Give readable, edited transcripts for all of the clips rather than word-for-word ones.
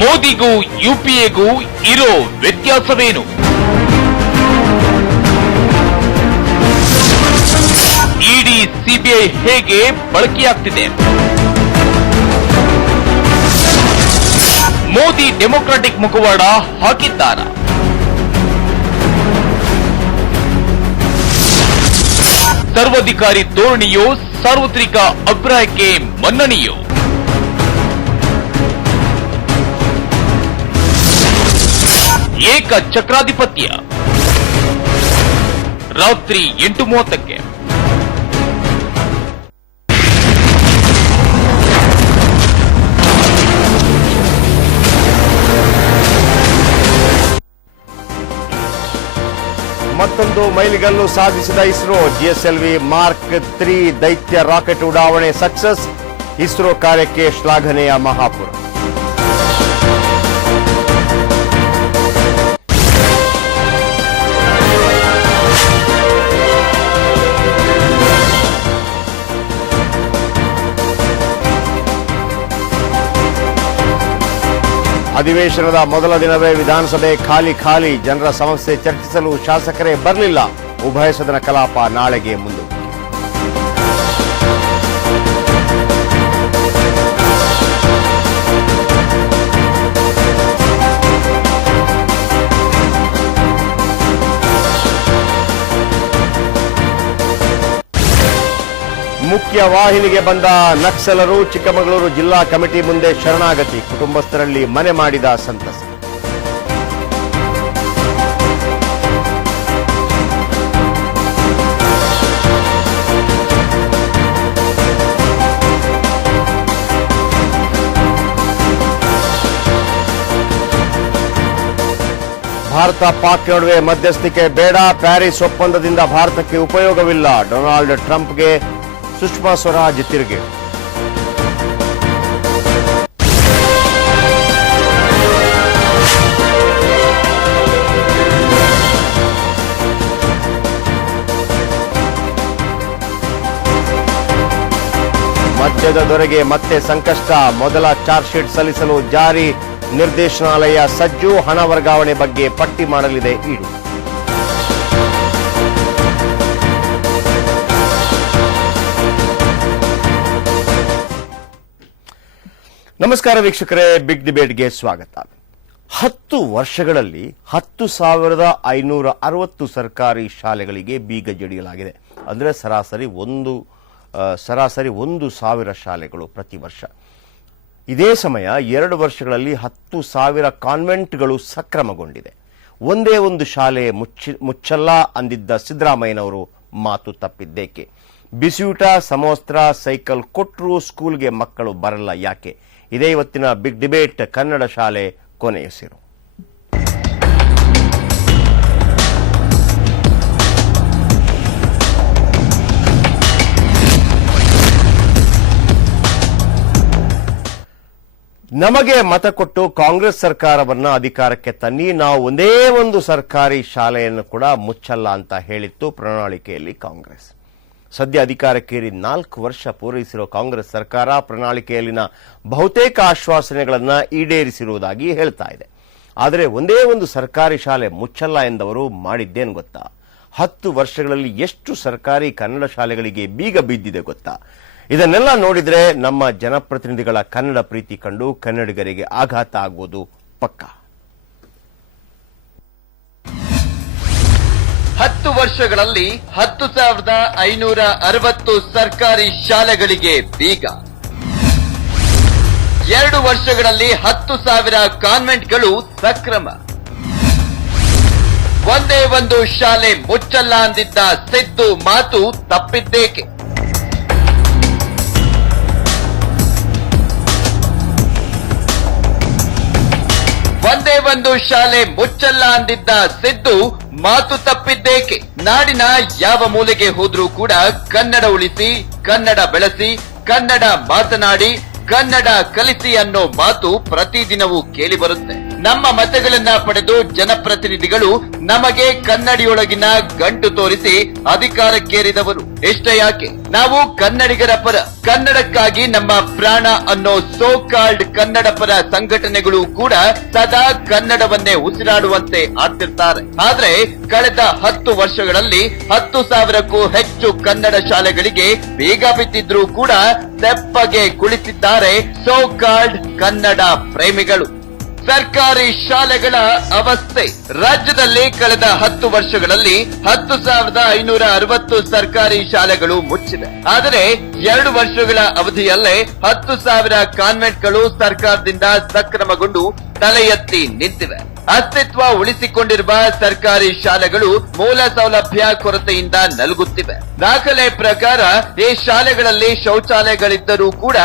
ಮೋದಿಗೂ ಯುಪಿಎಗೂ ಇರೋ ವ್ಯತ್ಯಾಸವೇನು? ED CBI ಹೇಗೆ ಬಳಕೆಯಾಗ್ತಿದೆ? ಮೋದಿ ಡೆಮೊಕ್ರಾಟಿಕ್ ಮುಖವಾಡ ಹಾಕಿದ್ದಾರ? ಸರ್ವಾಧಿಕಾರಿ ಧೋರಣೆಯೋ ಸಾರ್ವತ್ರಿಕ ಅಭಿಪ್ರಾಯಕ್ಕೆ ಮನ್ನಣೆಯೋ? ಏಕ ಚಕ್ರಾಧಿಪತ್ಯ. ರಾತ್ರಿ 8:30ಕ್ಕೆ. ಮತ್ತೊಂದು ಮೈಲಿಗಲ್ಲು ಸಾಧಿಸಿದ ಇಸ್ರೋ. ಜಿಎಸ್ಎಲ್ವಿ ಮಾರ್ಕ್ 3 ದೈತ್ಯ ರಾಕೆಟ್ ಉಡಾವಣೆ ಸಕ್ಸಸ್. ಇಸ್ರೋ ಕಾರ್ಯಕ್ಕೆ ಶ್ಲಾಘನೆಯ ಮಹಾಪುರ. ಅಧಿವೇಶನದ ಮೊದಲ ದಿನವೇ ವಿಧಾನಸಭೆ ಖಾಲಿ. ಜನರ ಸಮಸ್ಯೆ ಚರ್ಚಿಸಲು ಶಾಸಕರೇ ಬರಲಿಲ್ಲ. ಉಭಯ ಸದನ ಕಲಾಪ ನಾಳೆಗೆ ಮುಂದೂಡಿಕೆ. ಮುಖ್ಯ ವಾಹಿನಿಗೆ ಬಂದ ನಕ್ಸಲರು. ಚಿಕ್ಕಮಗಳೂರು ಜಿಲ್ಲಾ ಕಮಿಟಿ ಮುಂದೆ ಶರಣಾಗತಿ. ಕುಟುಂಬಸ್ಥರಲ್ಲಿ ಮನೆ ಮಾಡಿದ ಸಂತಸ. ಭಾರತ ಪಾಕ್ ನಡುವೆ ಮಧ್ಯಸ್ಥಿಕೆ ಬೇಡ. ಪ್ಯಾರಿಸ್ ಒಪ್ಪಂದದಿಂದ ಭಾರತಕ್ಕೆ ಉಪಯೋಗವಿಲ್ಲ. ಡೊನಾಲ್ಡ್ ಟ್ರಂಪ್ಗೆ ಸುಷ್ಮಾ ಸ್ವರಾಜ್ ತಿರುಗಿ. ಮದ್ಯದ ದೊರೆಗೆ ಮತ್ತೆ ಸಂಕಷ್ಟ. ಮೊದಲ ಚಾರ್ಜ್ ಶೀಟ್ ಸಲ್ಲಿಸಲು ಜಾರಿ ನಿರ್ದೇಶನಾಲಯ ಸಜ್ಜು. ಹಣ ವರ್ಗಾವಣೆ ಬಗ್ಗೆ ಪಟ್ಟಿ ಮಾಡಲಿದೆ ಇಡಿ. ನಮಸ್ಕಾರ ವೀಕ್ಷಕರೇ, ಬಿಗ್ ಡಿಬೇಟ್ಗೆ ಸ್ವಾಗತ. 10 ವರ್ಷಗಳಲ್ಲಿ 10,560 ಸರ್ಕಾರಿ ಶಾಲೆಗಳಿಗೆ ಬೀಗ ಜಡಿಯಲಾಗಿದೆ. ಅಂದರೆ ಸರಾಸರಿ 1,000 ಶಾಲೆಗಳು ಪ್ರತಿ ವರ್ಷ. ಇದೇ ಸಮಯ 2 ವರ್ಷಗಳಲ್ಲಿ 10,000 ಕಾನ್ವೆಂಟ್ಗಳು ಸಕ್ರಮಗೊಂಡಿದೆ. ಒಂದೇ ಒಂದು ಶಾಲೆ ಮುಚ್ಚಲ್ಲ ಅಂದಿದ್ದ ಸಿದ್ದರಾಮಯ್ಯನವರು ಮಾತು ತಪ್ಪಿದ್ದೇಕೆ? ಬಿಸಿಯೂಟ, ಸಮವಸ್ತ್ರ, ಸೈಕಲ್ ಕೊಟ್ಟರೂ ಸ್ಕೂಲ್ಗೆ ಮಕ್ಕಳು ಬರಲ್ಲ ಯಾಕೆ? ಇದೇ ಇವತ್ತಿನ ಬಿಗ್ ಡಿಬೇಟ್. ಕನ್ನಡ ಶಾಲೆ ಕೊನೆಯುಸಿರು. ನಮಗೆ ಮತ ಕೊಟ್ಟು ಕಾಂಗ್ರೆಸ್ ಸರ್ಕಾರವನ್ನ ಅಧಿಕಾರಕ್ಕೆ ತನ್ನಿ, ನಾವು ಒಂದೇ ಒಂದು ಸರ್ಕಾರಿ ಶಾಲೆಯನ್ನು ಕೂಡ ಮುಚ್ಚಲ್ಲ ಅಂತ ಹೇಳಿತ್ತು ಪ್ರಣಾಳಿಕೆಯಲ್ಲಿ ಕಾಂಗ್ರೆಸ್. ಸದ್ಯ ಅಧಿಕಾರಕ್ಕೇರಿ 4 ವರ್ಷ ಪೂರೈಸಿರೋ ಕಾಂಗ್ರೆಸ್ ಸರ್ಕಾರ ಪ್ರಣಾಳಿಕೆಯಲ್ಲಿನ ಬಹುತೇಕ ಆಶ್ವಾಸನೆಗಳನ್ನು ಈಡೇರಿಸಿರುವುದಾಗಿ ಹೇಳ್ತಾ ಇದೆ. ಆದರೆ ಒಂದೇ ಒಂದು ಸರ್ಕಾರಿ ಶಾಲೆ ಮುಚ್ಚಲ್ಲ ಎಂದವರು ಮಾಡಿದ್ದೇನು ಗೊತ್ತಾ? 10 ವರ್ಷಗಳಲ್ಲಿ ಎಷ್ಟು ಸರ್ಕಾರಿ ಕನ್ನಡ ಶಾಲೆಗಳಿಗೆ ಬೀಗ ಬಿದ್ದಿದೆ ಗೊತ್ತಾ? ಇದನ್ನೆಲ್ಲ ನೋಡಿದ್ರೆ ನಮ್ಮ ಜನಪ್ರತಿನಿಧಿಗಳ ಕನ್ನಡ ಪ್ರೀತಿ ಕಂಡು ಕನ್ನಡಿಗರಿಗೆ ಆಘಾತ ಆಗುವುದು ಪಕ್ಕಾ. 10 ವರ್ಷಗಳಲ್ಲಿ 10,560 ಸರ್ಕಾರಿ ಶಾಲೆಗಳಿಗೆ ಬೀಗ. 2 ವರ್ಷಗಳಲ್ಲಿ 10,000 ಕಾನ್ವೆಂಟ್ಗಳು ಸಕ್ರಮ. ಒಂದೇ ಒಂದು ಶಾಲೆ ಮುಚ್ಚಲ್ಲ ಅಂದಿದ್ದ ಸಿದ್ದು ಮಾತು ತಪ್ಪಿದ್ದೇಕೆ? ಒಂದೇ ಒಂದು ಶಾಲೆ ಮುಚ್ಚಲ್ಲ ಅಂದಿದ್ದ ಸಿದ್ದು ಮಾತು ತಪ್ಪಿದ್ದೇಕೆ? ನಾಡಿನ ಯಾವ ಮೂಲೆಗೆ ಹೋದ್ರೂ ಕೂಡ ಕನ್ನಡ ಉಳಿಸಿ, ಕನ್ನಡ ಬೆಳೆಸಿ, ಕನ್ನಡ ಮಾತನಾಡಿ, ಕನ್ನಡ ಕಲಿಸಿ ಅನ್ನೋ ಮಾತು ಪ್ರತಿದಿನವೂ ಕೇಳಿ ಬರುತ್ತೆ. ನಮ್ಮ ಮತಗಳನ್ನ ಪಡೆದು ಜನಪ್ರತಿನಿಧಿಗಳು ನಮಗೆ ಕನ್ನಡಿಯೊಳಗಿನ ಗಂಟು ತೋರಿಸಿ ಅಧಿಕಾರಕ್ಕೇರಿದವರು. ಇಷ್ಟ ಯಾಕೆ? ನಾವು ಕನ್ನಡಿಗರ ಪರ, ಕನ್ನಡಕ್ಕಾಗಿ ನಮ್ಮ ಪ್ರಾಣ ಅನ್ನೋ ಸೋ ಕಾಲ್ಡ್ ಕನ್ನಡ ಪರ ಸಂಘಟನೆಗಳು ಕೂಡ ಸದಾ ಕನ್ನಡವನ್ನೇ ಉಸಿರಾಡುವಂತೆ ಆಡ್ತಿರ್ತಾರೆ. ಆದ್ರೆ ಕಳೆದ 10 ವರ್ಷಗಳಲ್ಲಿ 10,000ಕ್ಕೂ ಹೆಚ್ಚು ಕನ್ನಡ ಶಾಲೆಗಳಿಗೆ ಬೀಗ ಬಿದ್ದಿದ್ರೂ ಕೂಡ ತೆಪ್ಪಗೆ ಕುಳಿತಿದ್ದಾರೆ ಸೋ ಕಾಲ್ಡ್ ಕನ್ನಡ ಪ್ರೇಮಿಗಳು. ಸರ್ಕಾರಿ ಶಾಲೆಗಳ ಅವಸ್ಥೆ. ರಾಜ್ಯದಲ್ಲಿ ಕಳೆದ 10 ವರ್ಷಗಳಲ್ಲಿ 10,560 ಸರ್ಕಾರಿ ಶಾಲೆಗಳು ಮುಚ್ಚಿದೆ. ಆದರೆ 2 ವರ್ಷಗಳ ಅವಧಿಯಲ್ಲೇ 10,000 ಕಾನ್ವೆಂಟ್ಗಳು ಸರ್ಕಾರದಿಂದ ಸಕ್ರಮಗೊಂಡು ತಲೆ ಎತ್ತಿ ನಿಂತಿವೆ. ಅಸ್ತಿತ್ವ ಉಳಿಸಿಕೊಂಡಿರುವ ಸರ್ಕಾರಿ ಶಾಲೆಗಳು ಮೂಲ ಸೌಲಭ್ಯ ಕೊರತೆಯಿಂದ ನಲುಗುತ್ತಿವೆ. ದಾಖಲೆ ಪ್ರಕಾರ ಈ ಶಾಲೆಗಳಲ್ಲಿ ಶೌಚಾಲಯಗಳಿದ್ದರೂ ಕೂಡ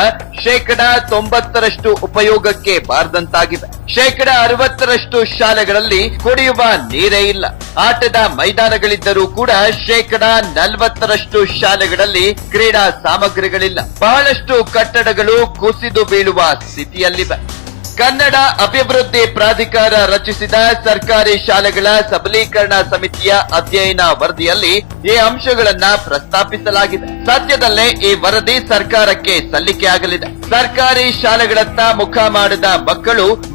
90% ಉಪಯೋಗಕ್ಕೆ ಬಾರದಂತಾಗಿವೆ. 60% ಶಾಲೆಗಳಲ್ಲಿ ಕುಡಿಯುವ ನೀರೇ ಇಲ್ಲ. ಆಟದ ಮೈದಾನಗಳಿದ್ದರೂ ಕೂಡ 40% ಶಾಲೆಗಳಲ್ಲಿ ಕ್ರೀಡಾ ಸಾಮಗ್ರಿಗಳಿಲ್ಲ. ಬಹಳಷ್ಟು ಕಟ್ಟಡಗಳು ಕುಸಿದು ಬೀಳುವ ಸ್ಥಿತಿಯಲ್ಲಿವೆ. ಕನ್ನಡ ಅಭಿವೃದ್ಧಿ ಪ್ರಾಧಿಕಾರ ರಚಿಸಿದ ಸರ್ಕಾರಿ ಶಾಲೆಗಳ ಸಬಲೀಕರಣ ಸಮಿತಿಯ ಅಧ್ಯಯನ ವರದಿಯಲ್ಲಿ ಈ ಅಂಶಗಳನ್ನ ಪ್ರಸ್ತಾಪಿಸಲಾಗಿದೆ. ಸದ್ಯದಲ್ಲೇ ಈ ವರದಿ ಸರ್ಕಾರಕ್ಕೆ ಸಲ್ಲಿಕೆಯಾಗಲಿದೆ. ಸರ್ಕಾರಿ ಶಾಲೆಗಳತ್ತ ಮುಖ ಮಾಡಿದ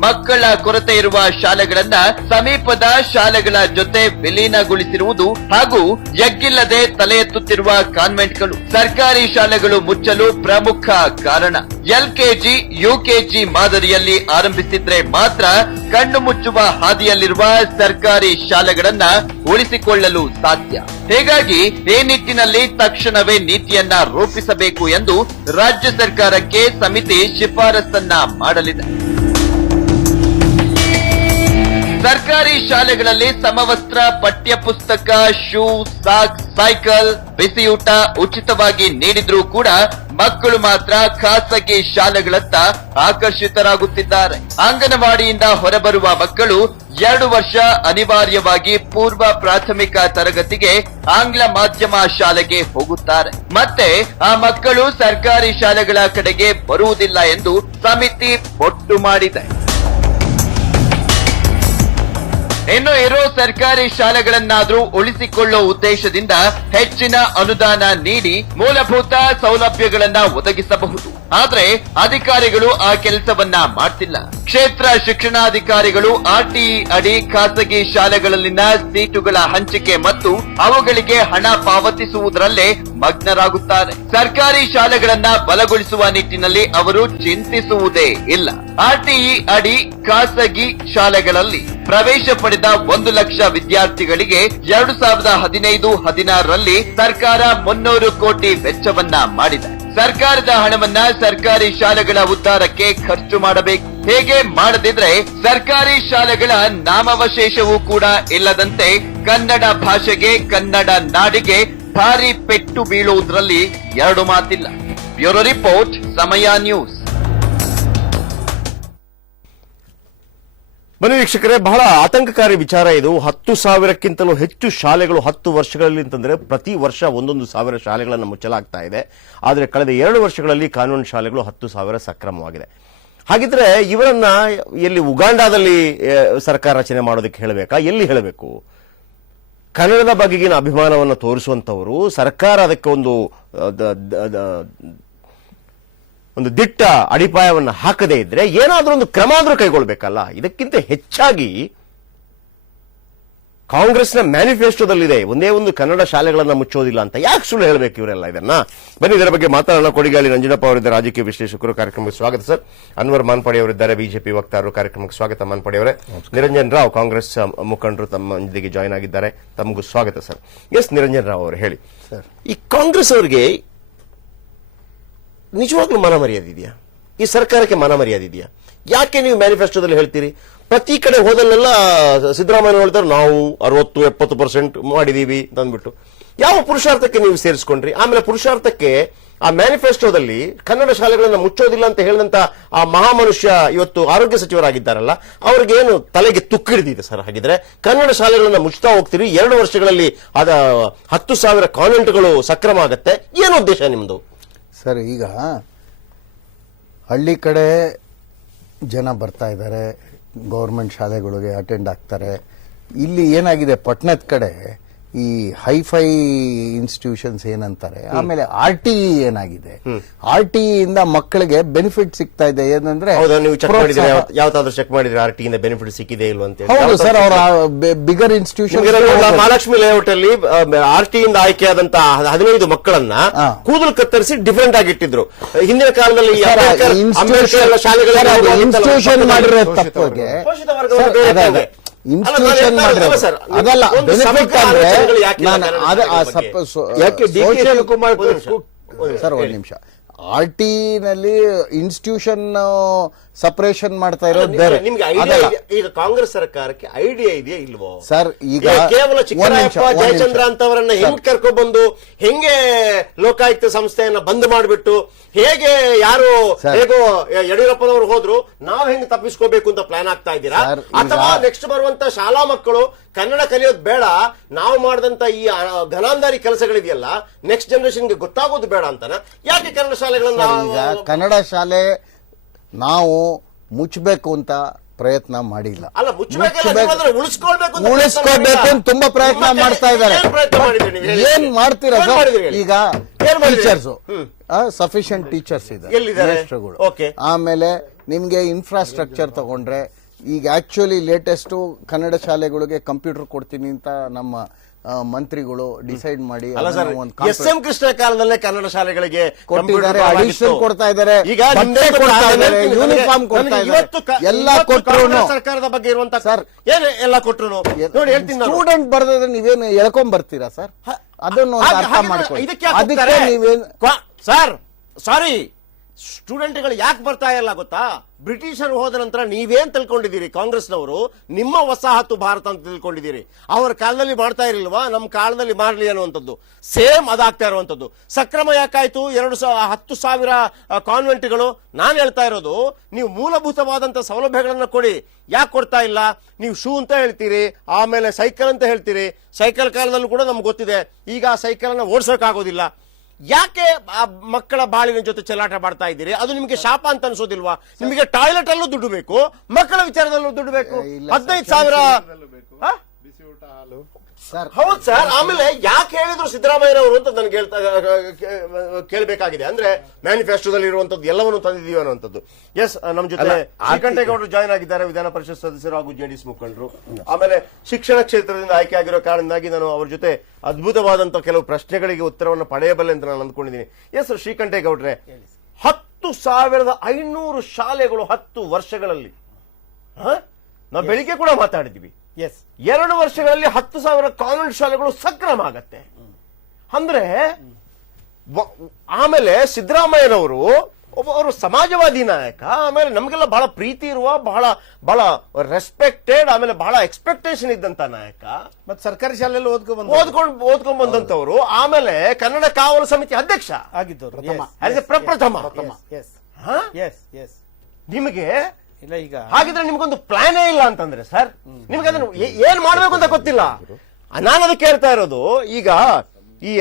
ಮಕ್ಕಳ ಕೊರತೆ ಇರುವ ಶಾಲೆಗಳನ್ನ ಸಮೀಪದ ಶಾಲೆಗಳ ಜೊತೆ ವಿಲೀನಗೊಳಿಸಿರುವುದು ಹಾಗೂ ಎಗ್ಗಿಲ್ಲದೆ ತಲೆ ಎತ್ತುತ್ತಿರುವ ಕಾನ್ವೆಂಟ್ಗಳು ಸರ್ಕಾರಿ ಶಾಲೆಗಳು ಮುಚ್ಚಲು ಪ್ರಮುಖ ಕಾರಣ. ಎಲ್ಕೆಜಿ, ಯುಕೆಜಿ ಮಾದರಿಯಲ್ಲಿ ಆರಂಭಿಸಿದ್ರೆ ಮಾತ್ರ ಕಣ್ಣು ಮುಚ್ಚುವ ಹಾದಿಯಲ್ಲಿರುವ ಸರ್ಕಾರಿ ಶಾಲೆಗಳನ್ನ ಉಳಿಸಿಕೊಳ್ಳಲು ಸಾಧ್ಯ. ಹೀಗಾಗಿ ಈ ನಿಟ್ಟಿನಲ್ಲಿ ತಕ್ಷಣವೇ ನೀತಿಯನ್ನ ರೂಪಿಸಬೇಕು ಎಂದು ರಾಜ್ಯ ಸರ್ಕಾರಕ್ಕೆ ಸಮಿತಿ ಶಿಫಾರಸನ್ನ ಮಾಡಲಿದೆ. ಸರ್ಕಾರಿ ಶಾಲೆಗಳಲ್ಲಿ ಸಮವಸ್ತ್ರ, ಪಠ್ಯಪುಸ್ತಕ, ಶೂ, ಸಾಕ್ಸ್, ಸೈಕಲ್, ಬಿಸಿಯೂಟ ಉಚಿತವಾಗಿ ನೀಡಿದ್ರೂ ಕೂಡ ಮಕ್ಕಳು ಮಾತ್ರ ಖಾಸಗಿ ಶಾಲೆಗಳತ್ತ ಆಕರ್ಷಿತರಾಗುತ್ತಿದ್ದಾರೆ. ಅಂಗನವಾಡಿಯಿಂದ ಹೊರಬರುವ ಮಕ್ಕಳು 2 ವರ್ಷ ಅನಿವಾರ್ಯವಾಗಿ ಪೂರ್ವ ಪ್ರಾಥಮಿಕ ತರಗತಿಗೆ ಆಂಗ್ಲ ಮಾಧ್ಯಮ ಶಾಲೆಗೆ ಹೋಗುತ್ತಾರೆ. ಮತ್ತೆ ಆ ಮಕ್ಕಳು ಸರ್ಕಾರಿ ಶಾಲೆಗಳ ಕಡೆಗೆ ಬರುವುದಿಲ್ಲ ಎಂದು ಸಮಿತಿ ಬೊಟ್ಟು ಮಾಡಿದೆ. ಇನ್ನು ಇರೋ ಸರ್ಕಾರಿ ಶಾಲೆಗಳನ್ನಾದ್ರೂ ಉಳಿಸಿಕೊಳ್ಳೋ ಉದ್ದೇಶದಿಂದ ಹೆಚ್ಚಿನ ಅನುದಾನ ನೀಡಿ ಮೂಲಭೂತ ಸೌಲಭ್ಯಗಳನ್ನ ಒದಗಿಸಬಹುದು. ಆದ್ರೆ ಅಧಿಕಾರಿಗಳು ಆ ಕೆಲಸವನ್ನ ಮಾಡ್ತಿಲ್ಲ. ಕ್ಷೇತ್ರ ಶಿಕ್ಷಣಾಧಿಕಾರಿಗಳು ಆರ್ಟಿಇ ಅಡಿ ಖಾಸಗಿ ಶಾಲೆಗಳಲ್ಲಿನ ಸೀಟುಗಳ ಹಂಚಿಕೆ ಮತ್ತು ಅವುಗಳಿಗೆ ಹಣ ಪಾವತಿಸುವುದರಲ್ಲೇ ಮಗ್ನರಾಗುತ್ತಾರೆ. ಸರ್ಕಾರಿ ಶಾಲೆಗಳನ್ನ ಬಲಗೊಳಿಸುವ ನಿಟ್ಟಿನಲ್ಲಿ ಅವರು ಚಿಂತಿಸುವುದೇ ಇಲ್ಲ. ಆರ್ಟಿಇ ಅಡಿ ಖಾಸಗಿ ಶಾಲೆಗಳಲ್ಲಿ ಪ್ರವೇಶ ಪಡೆದ 1 ಲಕ್ಷ ವಿದ್ಯಾರ್ಥಿಗಳಿಗೆ 2015-16ರಲ್ಲಿ ಸರ್ಕಾರ 300 ಕೋಟಿ ವೆಚ್ಚವನ್ನ ಮಾಡಿದೆ. ಸರ್ಕಾರದ ಹಣವನ್ನ ಸರ್ಕಾರಿ ಶಾಲೆಗಳ ಉದ್ಧಾರಕ್ಕೆ ಖರ್ಚು ಮಾಡಬೇಕು. ಹೇಗೆ ಮಾಡದಿದ್ರೆ ಸರ್ಕಾರಿ ಶಾಲೆಗಳ ನಾಮಾವಶೇಷವೂ ಕೂಡ ಇಲ್ಲದಂತೆ ಕನ್ನಡ ಭಾಷೆಗೆ, ಕನ್ನಡ ನಾಡಿಗೆ ಭಾರಿ ಪೆಟ್ಟು ಬೀಳುವುದರಲ್ಲಿ 2 ಮಾತಿಲ್ಲ. ಬ್ಯೂರೋ ರಿಪೋರ್ಟ್, ಸಮಯ ನ್ಯೂಸ್. ಬನ್ನಿ ವೀಕ್ಷಕರೇ, ಬಹಳ ಆತಂಕಕಾರಿ ವಿಚಾರ ಇದು. 10,000ಕ್ಕಿಂತಲೂ ಹೆಚ್ಚು ಶಾಲೆಗಳು 10 ವರ್ಷಗಳಲ್ಲಿ ಅಂತಂದ್ರೆ ಪ್ರತಿ ವರ್ಷ 1,000 ಶಾಲೆಗಳನ್ನು ಮುಚ್ಚಲಾಗ್ತಾ ಇದೆ. ಆದರೆ ಕಳೆದ 2 ವರ್ಷಗಳಲ್ಲಿ ಕಾನ್ವೆಂಟ್ ಶಾಲೆಗಳು 10,000 ಸಕ್ರಮವಾಗಿದೆ. ಹಾಗಿದ್ರೆ ಇವರನ್ನ ಎಲ್ಲಿ ಉಗಾಂಡಾದಲ್ಲಿ ಸರ್ಕಾರ ರಚನೆ ಮಾಡೋದಕ್ಕೆ ಹೇಳಬೇಕಾ? ಎಲ್ಲಿ ಹೇಳಬೇಕು? ಕನ್ನಡದ ಬಗೆಗಿನ ಅಭಿಮಾನವನ್ನು ತೋರಿಸುವಂತವರು ಸರ್ಕಾರ ಅದಕ್ಕೆ ಒಂದು ದಿಟ್ಟ ಅಡಿಪಾಯವನ್ನು ಹಾಕದೇ ಇದ್ರೆ ಏನಾದ್ರೂ ಒಂದು ಕ್ರಮ ಆದ್ರೂ ಕೈಗೊಳ್ಳಬೇಕಲ್ಲ. ಇದಕ್ಕಿಂತ ಹೆಚ್ಚಾಗಿ ಕಾಂಗ್ರೆಸ್ನ ಮ್ಯಾನಿಫೆಸ್ಟೋದಲ್ಲಿದೆ ಒಂದೇ ಒಂದು ಕನ್ನಡ ಶಾಲೆಗಳನ್ನ ಮುಚ್ಚೋದಿಲ್ಲ ಅಂತ. ಯಾಕೆ ಸುಳ್ಳು ಹೇಳಬೇಕು ಇವರೆಲ್ಲ ಇದನ್ನ? ಬನ್ನಿ ಇದರ ಬಗ್ಗೆ ಮಾತಾಡೋಣ. ಕೊಡಿಗಾಳಿ ನಂಜನಪ್ಪ ಅವರಿದ್ದಾರೆ, ರಾಜಕೀಯ ವಿಶ್ಲೇಷಕರು. ಕಾರ್ಯಕ್ರಮಕ್ಕೆ ಸ್ವಾಗತ ಸರ್. ಅನ್ವರ್ ಮಾನ್ಪಡೆ ಅವರಿದ್ದಾರೆ, ಬಿಜೆಪಿ ವಕ್ತಾರರು. ಕಾರ್ಯಕ್ರಮಕ್ಕೆ ಸ್ವಾಗತ ಮಾನ್ಪಡೆ ಅವರೇ. ನಿರಂಜನ್ ರಾವ್, ಕಾಂಗ್ರೆಸ್ ಮುಖಂಡರು, ತಮ್ಮ ಜೊತೆಗೆ ಜಾಯ್ನ್ ಆಗಿದ್ದಾರೆ. ತಮಗೂ ಸ್ವಾಗತ ಸರ್. ಎಸ್ ನಿರಂಜನ್ ರಾವ್ ಅವರು ಹೇಳಿ, ಈ ಕಾಂಗ್ರೆಸ್ ಅವರಿಗೆ ನಿಜವಾಗ್ಲೂ ಮನ ಮರ್ಯಾದಿದೆಯಾ? ಈ ಸರ್ಕಾರಕ್ಕೆ ಮನ ಮರ್ಯಾದಿದೆಯಾ? ಯಾಕೆ ನೀವು ಮ್ಯಾನಿಫೆಸ್ಟೋದಲ್ಲಿ ಹೇಳ್ತೀರಿ? ಪ್ರತಿ ಕಡೆ ಹೋದಲ್ಲೆಲ್ಲ ಸಿದ್ದರಾಮಯ್ಯ ಹೇಳ್ತಾರೆ ನಾವು 60-70% ಮಾಡಿದೀವಿ ಅಂತ ಅಂದ್ಬಿಟ್ಟು. ಯಾವ ಪುರುಷಾರ್ಥಕ್ಕೆ ನೀವು ಸೇರಿಸ್ಕೊಂಡ್ರಿ? ಆಮೇಲೆ ಪುರುಷಾರ್ಥಕ್ಕೆ ಆ ಮ್ಯಾನಿಫೆಸ್ಟೋದಲ್ಲಿ ಕನ್ನಡ ಶಾಲೆಗಳನ್ನು ಮುಚ್ಚೋದಿಲ್ಲ ಅಂತ ಹೇಳಿದಂತ ಆ ಮಹಾಮನುಷ್ಯ ಇವತ್ತು ಆರೋಗ್ಯ ಸಚಿವರಾಗಿದ್ದಾರಲ್ಲ, ಅವ್ರಿಗೇನು ತಲೆಗೆ ತುಕ್ಕಿಡಿದಿದೆ ಸರ್? ಹಾಗಿದ್ರೆ ಕನ್ನಡ ಶಾಲೆಗಳನ್ನ ಮುಚ್ತಾ ಹೋಗ್ತೀರಿ, 2 ವರ್ಷಗಳಲ್ಲಿ ಅದ 10,000 ಕಾನ್ವೆಂಟ್ಗಳು ಸಕ್ರಮ ಆಗತ್ತೆ. ಏನು ಉದ್ದೇಶ ನಿಮ್ದು ಸರ್? ಈಗ ಹಳ್ಳಿ ಕಡೆ ಜನ ಬರ್ತಾ ಇದ್ದಾರೆ, ಗೌರ್ಮೆಂಟ್ ಶಾಲೆಗಳಿಗೆ ಅಟೆಂಡ್ ಆಗ್ತಾರೆ. ಇಲ್ಲಿ ಏನಾಗಿದೆ ಪಟ್ಟಣದ ಕಡೆ ಈ ಹೈಫೈ ಇನ್ಸ್ಟಿಟ್ಯೂಷನ್ಸ್ ಏನಂತಾರೆ, ಆಮೇಲೆ RTE ಏನಾಗಿದೆ, RTE ಇಂದ ಮಕ್ಕಳಿಗೆ ಬೆನಿಫಿಟ್ ಸಿಗ್ತಾ ಇದೆ. ಏನಂದ್ರೆ ಹೌದಾ, ನೀವು ಚೆಕ್ ಮಾಡಿದ್ರೆ ಯಾವ್ದಾದ್ರು ಚೆಕ್ ಮಾಡಿದ್ರೆ RTE ಇಂದ ಬೆನಿಫಿಟ್ ಸಿಕ್ಕಿದೆ ಇಲ್ವಾ ಅಂತ ಹೇಳಿ? ಹೌದು ಸರ್, ಅವರ ಬಿಗರ್ ಇನ್ಸ್ಟಿಟ್ಯೂಷನ್ ಮಹಾಲಕ್ಷ್ಮಿ ಲೇಔಟ್ ಅಲ್ಲಿ RTE ಇಂದ ಆಯ್ಕೆಯಾದಂತಹ 15 ಮಕ್ಕಳನ್ನ ಕೂದಲು ಕತ್ತರಿಸಿ ಡಿಫರೆಂಟ್ ಆಗಿಟ್ಟಿದ್ರು. ಹಿಂದಿನ ಕಾಲದಲ್ಲಿ ಇನ್ಸ್ಟಿಟ್ಯೂಷನ್ ಮಾಡಿರೋ ತಪ್ಪಿಗೆ ಇನ್ಸ್ಟಿಟ್ಯೂಷನ್ ಮಾಡಿರೋ ಅದಲ್ಲ ಬೆನಿಫಿಟ್ ಅಂದ್ರೆ ಸೋಷಿಯಲ್ ಕುಮಾರ್ ಸರ್ ಒಂದ್ ನಿಮಿಷ. RTE ನಲ್ಲಿ ಇನ್ಸ್ಟಿಟ್ಯೂಷನ್ ಸಪರೇಷನ್ ಮಾಡ್ತಾ ಇರೋದು ಬೇರೆ. ಈಗ ಕಾಂಗ್ರೆಸ್ ಸರ್ಕಾರಕ್ಕೆ ಐಡಿಯಾ ಇದೆಯಾ ಇಲ್ವೋ ಸರ್? ಈಗ ಕೇವಲ ಚಿಕ್ಕರಾಯಪ್ಪ ಜಯಚಂದ್ರ ಅಂತವರನ್ನ ಹೆಂಗ್ ಕರ್ಕೊಂಡ್ ಬಂದು ಹೆಂಗೆ ಲೋಕಾಯುಕ್ತ ಸಂಸ್ಥೆಯನ್ನ ಬಂದ್ ಮಾಡಿಬಿಟ್ಟು ಹೇಗೆ ಯಾರು ಹೇಗೋ ಯಡಿಯೂರಪ್ಪನವರು ಹೋದ್ರು ನಾವ್ ಹೆಂಗ್ ತಪ್ಪಿಸ್ಕೋಬೇಕು ಅಂತ ಪ್ಲಾನ್ ಆಗ್ತಾ ಇದ್ದೀರಾ? ಅಥವಾ ನೆಕ್ಸ್ಟ್ ಬರುವಂತ ಶಾಲಾ ಮಕ್ಕಳು ಕನ್ನಡ ಕಲಿಯೋದು ಬೇಡ, ನಾವು ಮಾಡಿದಂತ ಈ ಘನಾಂಧಾರಿ ಕೆಲಸಗಳಿದೆಯಲ್ಲ ನೆಕ್ಸ್ಟ್ ಜನರೇಷನ್ಗೆ ಗೊತ್ತಾಗೋದು ಬೇಡ ಅಂತಾನ? ಯಾಕೆ ಕನ್ನಡ ಶಾಲೆಗಳನ್ನ ಕನ್ನಡ ಶಾಲೆ ನಾವು ಮುಚ್ಚಬೇಕು ಅಂತ ಪ್ರಯತ್ನ ಮಾಡಿಲ್ಲ. ಅಲ್ಲ, ಉಳಿಸ್ಕೊಳ್ಬೇಕು ಅಂತ ತುಂಬಾ ಪ್ರಯತ್ನ ಮಾಡ್ತಾ ಇದ್ದಾರೆ. ಏನ್ ಮಾಡ್ತೀರಾ ಸರ್? ಈಗ ಟೀಚರ್ಸ್ ಸಫಿಶಿಯಂಟ್ ಟೀಚರ್ಸ್ ಇದೆ, ಆಮೇಲೆ ನಿಮ್ಗೆ ಇನ್ಫ್ರಾಸ್ಟ್ರಕ್ಚರ್ ತಗೊಂಡ್ರೆ ಈಗ ಆಕ್ಚುಲಿ ಲೇಟೆಸ್ಟ್ ಕನ್ನಡ ಶಾಲೆಗಳಿಗೆ ಕಂಪ್ಯೂಟರ್ ಕೊಡ್ತೀನಿ ಅಂತ ನಮ್ಮ ಮಂತ್ರಿಗಳು ಡಿಸೈಡ್ ಮಾಡಿ SM ಕೃಷ್ಣ ಕಾಲದಲ್ಲೇ ಕನ್ನಡ ಶಾಲೆಗಳಿಗೆ ಕೊಟ್ಟಿದ್ದಾರೆ, ಅಡಿಷನ್ ಕೊಡ್ತಾ ಇದ್ದಾರೆ, ಈಗ ಯೂನಿಫಾರ್ಮ್ ಕೊಡ್ತಾ ಇದ್ದಾರೆ. ಎಲ್ಲ ಕೊಟ್ಟರು ಸರ್ಕಾರದ ಬಗ್ಗೆ ಇರುವಂತ ಸರ್ ಏನು ಎಲ್ಲ ಕೊಟ್ಟರು ನೋಡಿ ಹೇಳ್ತೀನಿ. ಸ್ಟೂಡೆಂಟ್ ಬರ್ದಿದ್ರೆ ನೀವೇನು ಎಳ್ಕೊಂಡ್ ಬರ್ತೀರಾ ಸರ್? ಅದನ್ನು ಅರ್ಥ ಮಾಡ್ಕೊಳ್ಳಿ. ಅದಕ್ಕೆ ನೀವೇನು ಸರ್ ಸಾರಿ ಸ್ಟೂಡೆಂಟ್ಗಳು ಯಾಕೆ ಬರ್ತಾ ಇಲ್ಲ ಗೊತ್ತಾ? ಬ್ರಿಟಿಷರು ಹೋದ ನಂತರ ನೀವೇನ್ ತಿಳ್ಕೊಂಡಿದ್ದೀರಿ? ಕಾಂಗ್ರೆಸ್ನವರು ನಿಮ್ಮ ವಸಾಹತು ಭಾರತ ಅಂತ ತಿಳ್ಕೊಂಡಿದ್ದೀರಿ. ಅವರ ಕಾಲದಲ್ಲಿ ಮಾಡ್ತಾ ಇರಲಿಲ್ವಾ? ನಮ್ಮ ಕಾಲದಲ್ಲಿ ಮಾಡಲಿ ಅನ್ನುವಂಥದ್ದು ಸೇಮ್ ಅದಾಗ್ತಾ ಇರುವಂತದ್ದು. ಸಕ್ರಮ ಯಾಕಾಯ್ತು? 10,000 ಕಾನ್ವೆಂಟ್ಗಳು. ನಾನು ಹೇಳ್ತಾ ಇರೋದು, ನೀವು ಮೂಲಭೂತವಾದಂತ ಸೌಲಭ್ಯಗಳನ್ನ ಕೊಡಿ. ಯಾಕೆ ಕೊಡ್ತಾ ಇಲ್ಲ? ನೀವು ಶೂ ಅಂತ ಹೇಳ್ತೀರಿ, ಆಮೇಲೆ ಸೈಕಲ್ ಅಂತ ಹೇಳ್ತೀರಿ. ಸೈಕಲ್ ಕಾಲದಲ್ಲೂ ಕೂಡ ನಮ್ಗೆ ಗೊತ್ತಿದೆ, ಈಗ ಆ ಸೈಕಲ್ ಅನ್ನ ಓಡಿಸೋಕ್ಕಾಗೋದಿಲ್ಲ. ಯಾಕೆ ಆ ಮಕ್ಕಳ ಬಾಳಿನ ಜೊತೆ ಚೆಲ್ಲಾಟ ಮಾಡ್ತಾ ಇದ್ದೀರಿ? ಅದು ನಿಮಗೆ ಶಾಪ ಅಂತ ಅನ್ಸೋದಿಲ್ವಾ? ನಿಮಗೆ ಟಾಯ್ಲೆಟ್ ಅಲ್ಲೂ ದುಡ್ಡು ಬೇಕು, ಮಕ್ಕಳ ವಿಚಾರದಲ್ಲೂ ದುಡ್ಡು ಬೇಕು. 15,000 ಹೌದು ಸರ್. ಆಮೇಲೆ ಯಾಕೆ ಹೇಳಿದ್ರು ಸಿದ್ದರಾಮಯ್ಯನವರು ಅಂತ ನನಗೆ ಕೇಳಬೇಕಾಗಿದೆ. ಅಂದ್ರೆ ಮ್ಯಾನಿಫೆಸ್ಟೋದಲ್ಲಿ ಇರುವಂತದ್ದು ಎಲ್ಲವನ್ನೂ ತಂದಿದೀವಿ ಅನ್ನುವಂಥದ್ದು. ಎಸ್, ನಮ್ಮ ಜೊತೆ ಶ್ರೀಕಂಠೇಗೌಡರು ಜಾಯ್ನ್ ಆಗಿದ್ದಾರೆ, ವಿಧಾನ ಪರಿಷತ್ ಸದಸ್ಯರು ಹಾಗೂ JDS ಮುಖಂಡರು. ಆಮೇಲೆ ಶಿಕ್ಷಣ ಕ್ಷೇತ್ರದಿಂದ ಆಯ್ಕೆ ಆಗಿರೋ ಕಾರಣದಿಂದಾಗಿ ನಾನು ಅವ್ರ ಜೊತೆ ಅದ್ಭುತವಾದಂತಹ ಕೆಲವು ಪ್ರಶ್ನೆಗಳಿಗೆ ಉತ್ತರವನ್ನು ಪಡೆಯಬಲ್ಲೆ ಅಂತ ನಾನು ಅಂದ್ಕೊಂಡಿದ್ದೀನಿ. ಎಸ್ ಶ್ರೀಕಂಠೇಗೌಡ್ರೆ, 10,500 ಶಾಲೆಗಳು 10 ವರ್ಷಗಳಲ್ಲಿ, ನಾವು ಬೆಳಿಗ್ಗೆ ಕೂಡ ಮಾತಾಡಿದ್ವಿ. 2 ವರ್ಷಗಳಲ್ಲಿ 10,000 ಕಾನ್ವೆಂಟ್ ಶಾಲೆಗಳು ಸಕ್ರಮ ಆಗತ್ತೆ ಅಂದ್ರೆ. ಆಮೇಲೆ ಸಿದ್ದರಾಮಯ್ಯನವರು ಒಬ್ಬರು ಸಮಾಜವಾದಿ ನಾಯಕ, ಆಮೇಲೆ ನಮಗೆಲ್ಲ ಬಹಳ ಪ್ರೀತಿ ಇರುವ, ಬಹಳ ರೆಸ್ಪೆಕ್ಟೆಡ್, ಆಮೇಲೆ ಬಹಳ ಎಕ್ಸ್ಪೆಕ್ಟೇಷನ್ ಇದ್ದಂತ ನಾಯಕ. ಮತ್ತೆ ಸರ್ಕಾರಿ ಶಾಲೆಯಲ್ಲಿ ಓದ್ಕೊಂಡ್ ಬಂದಂತವರು. ಆಮೇಲೆ ಕನ್ನಡ ಕಾವಲು ಸಮಿತಿ ಅಧ್ಯಕ್ಷ ಆಗಿದ್ದವರು, ಪ್ರಪ್ರಥಮ. ನಿಮಗೆ ಇಲ್ಲ ಈಗ ಹಾಗಿದ್ರೆ ನಿಮ್ಗೊಂದು ಪ್ಲಾನೇ ಇಲ್ಲ ಅಂತಂದ್ರೆ ಸರ್, ನಿಮ್ಗೆ ಅದನ್ನು ಏನ್ ಮಾಡ್ಬೇಕು ಅಂತ ಗೊತ್ತಿಲ್ಲ. ನಾನು ಅದಕ್ಕೆ ಹೇಳ್ತಾ ಇರೋದು. ಈಗ ಈ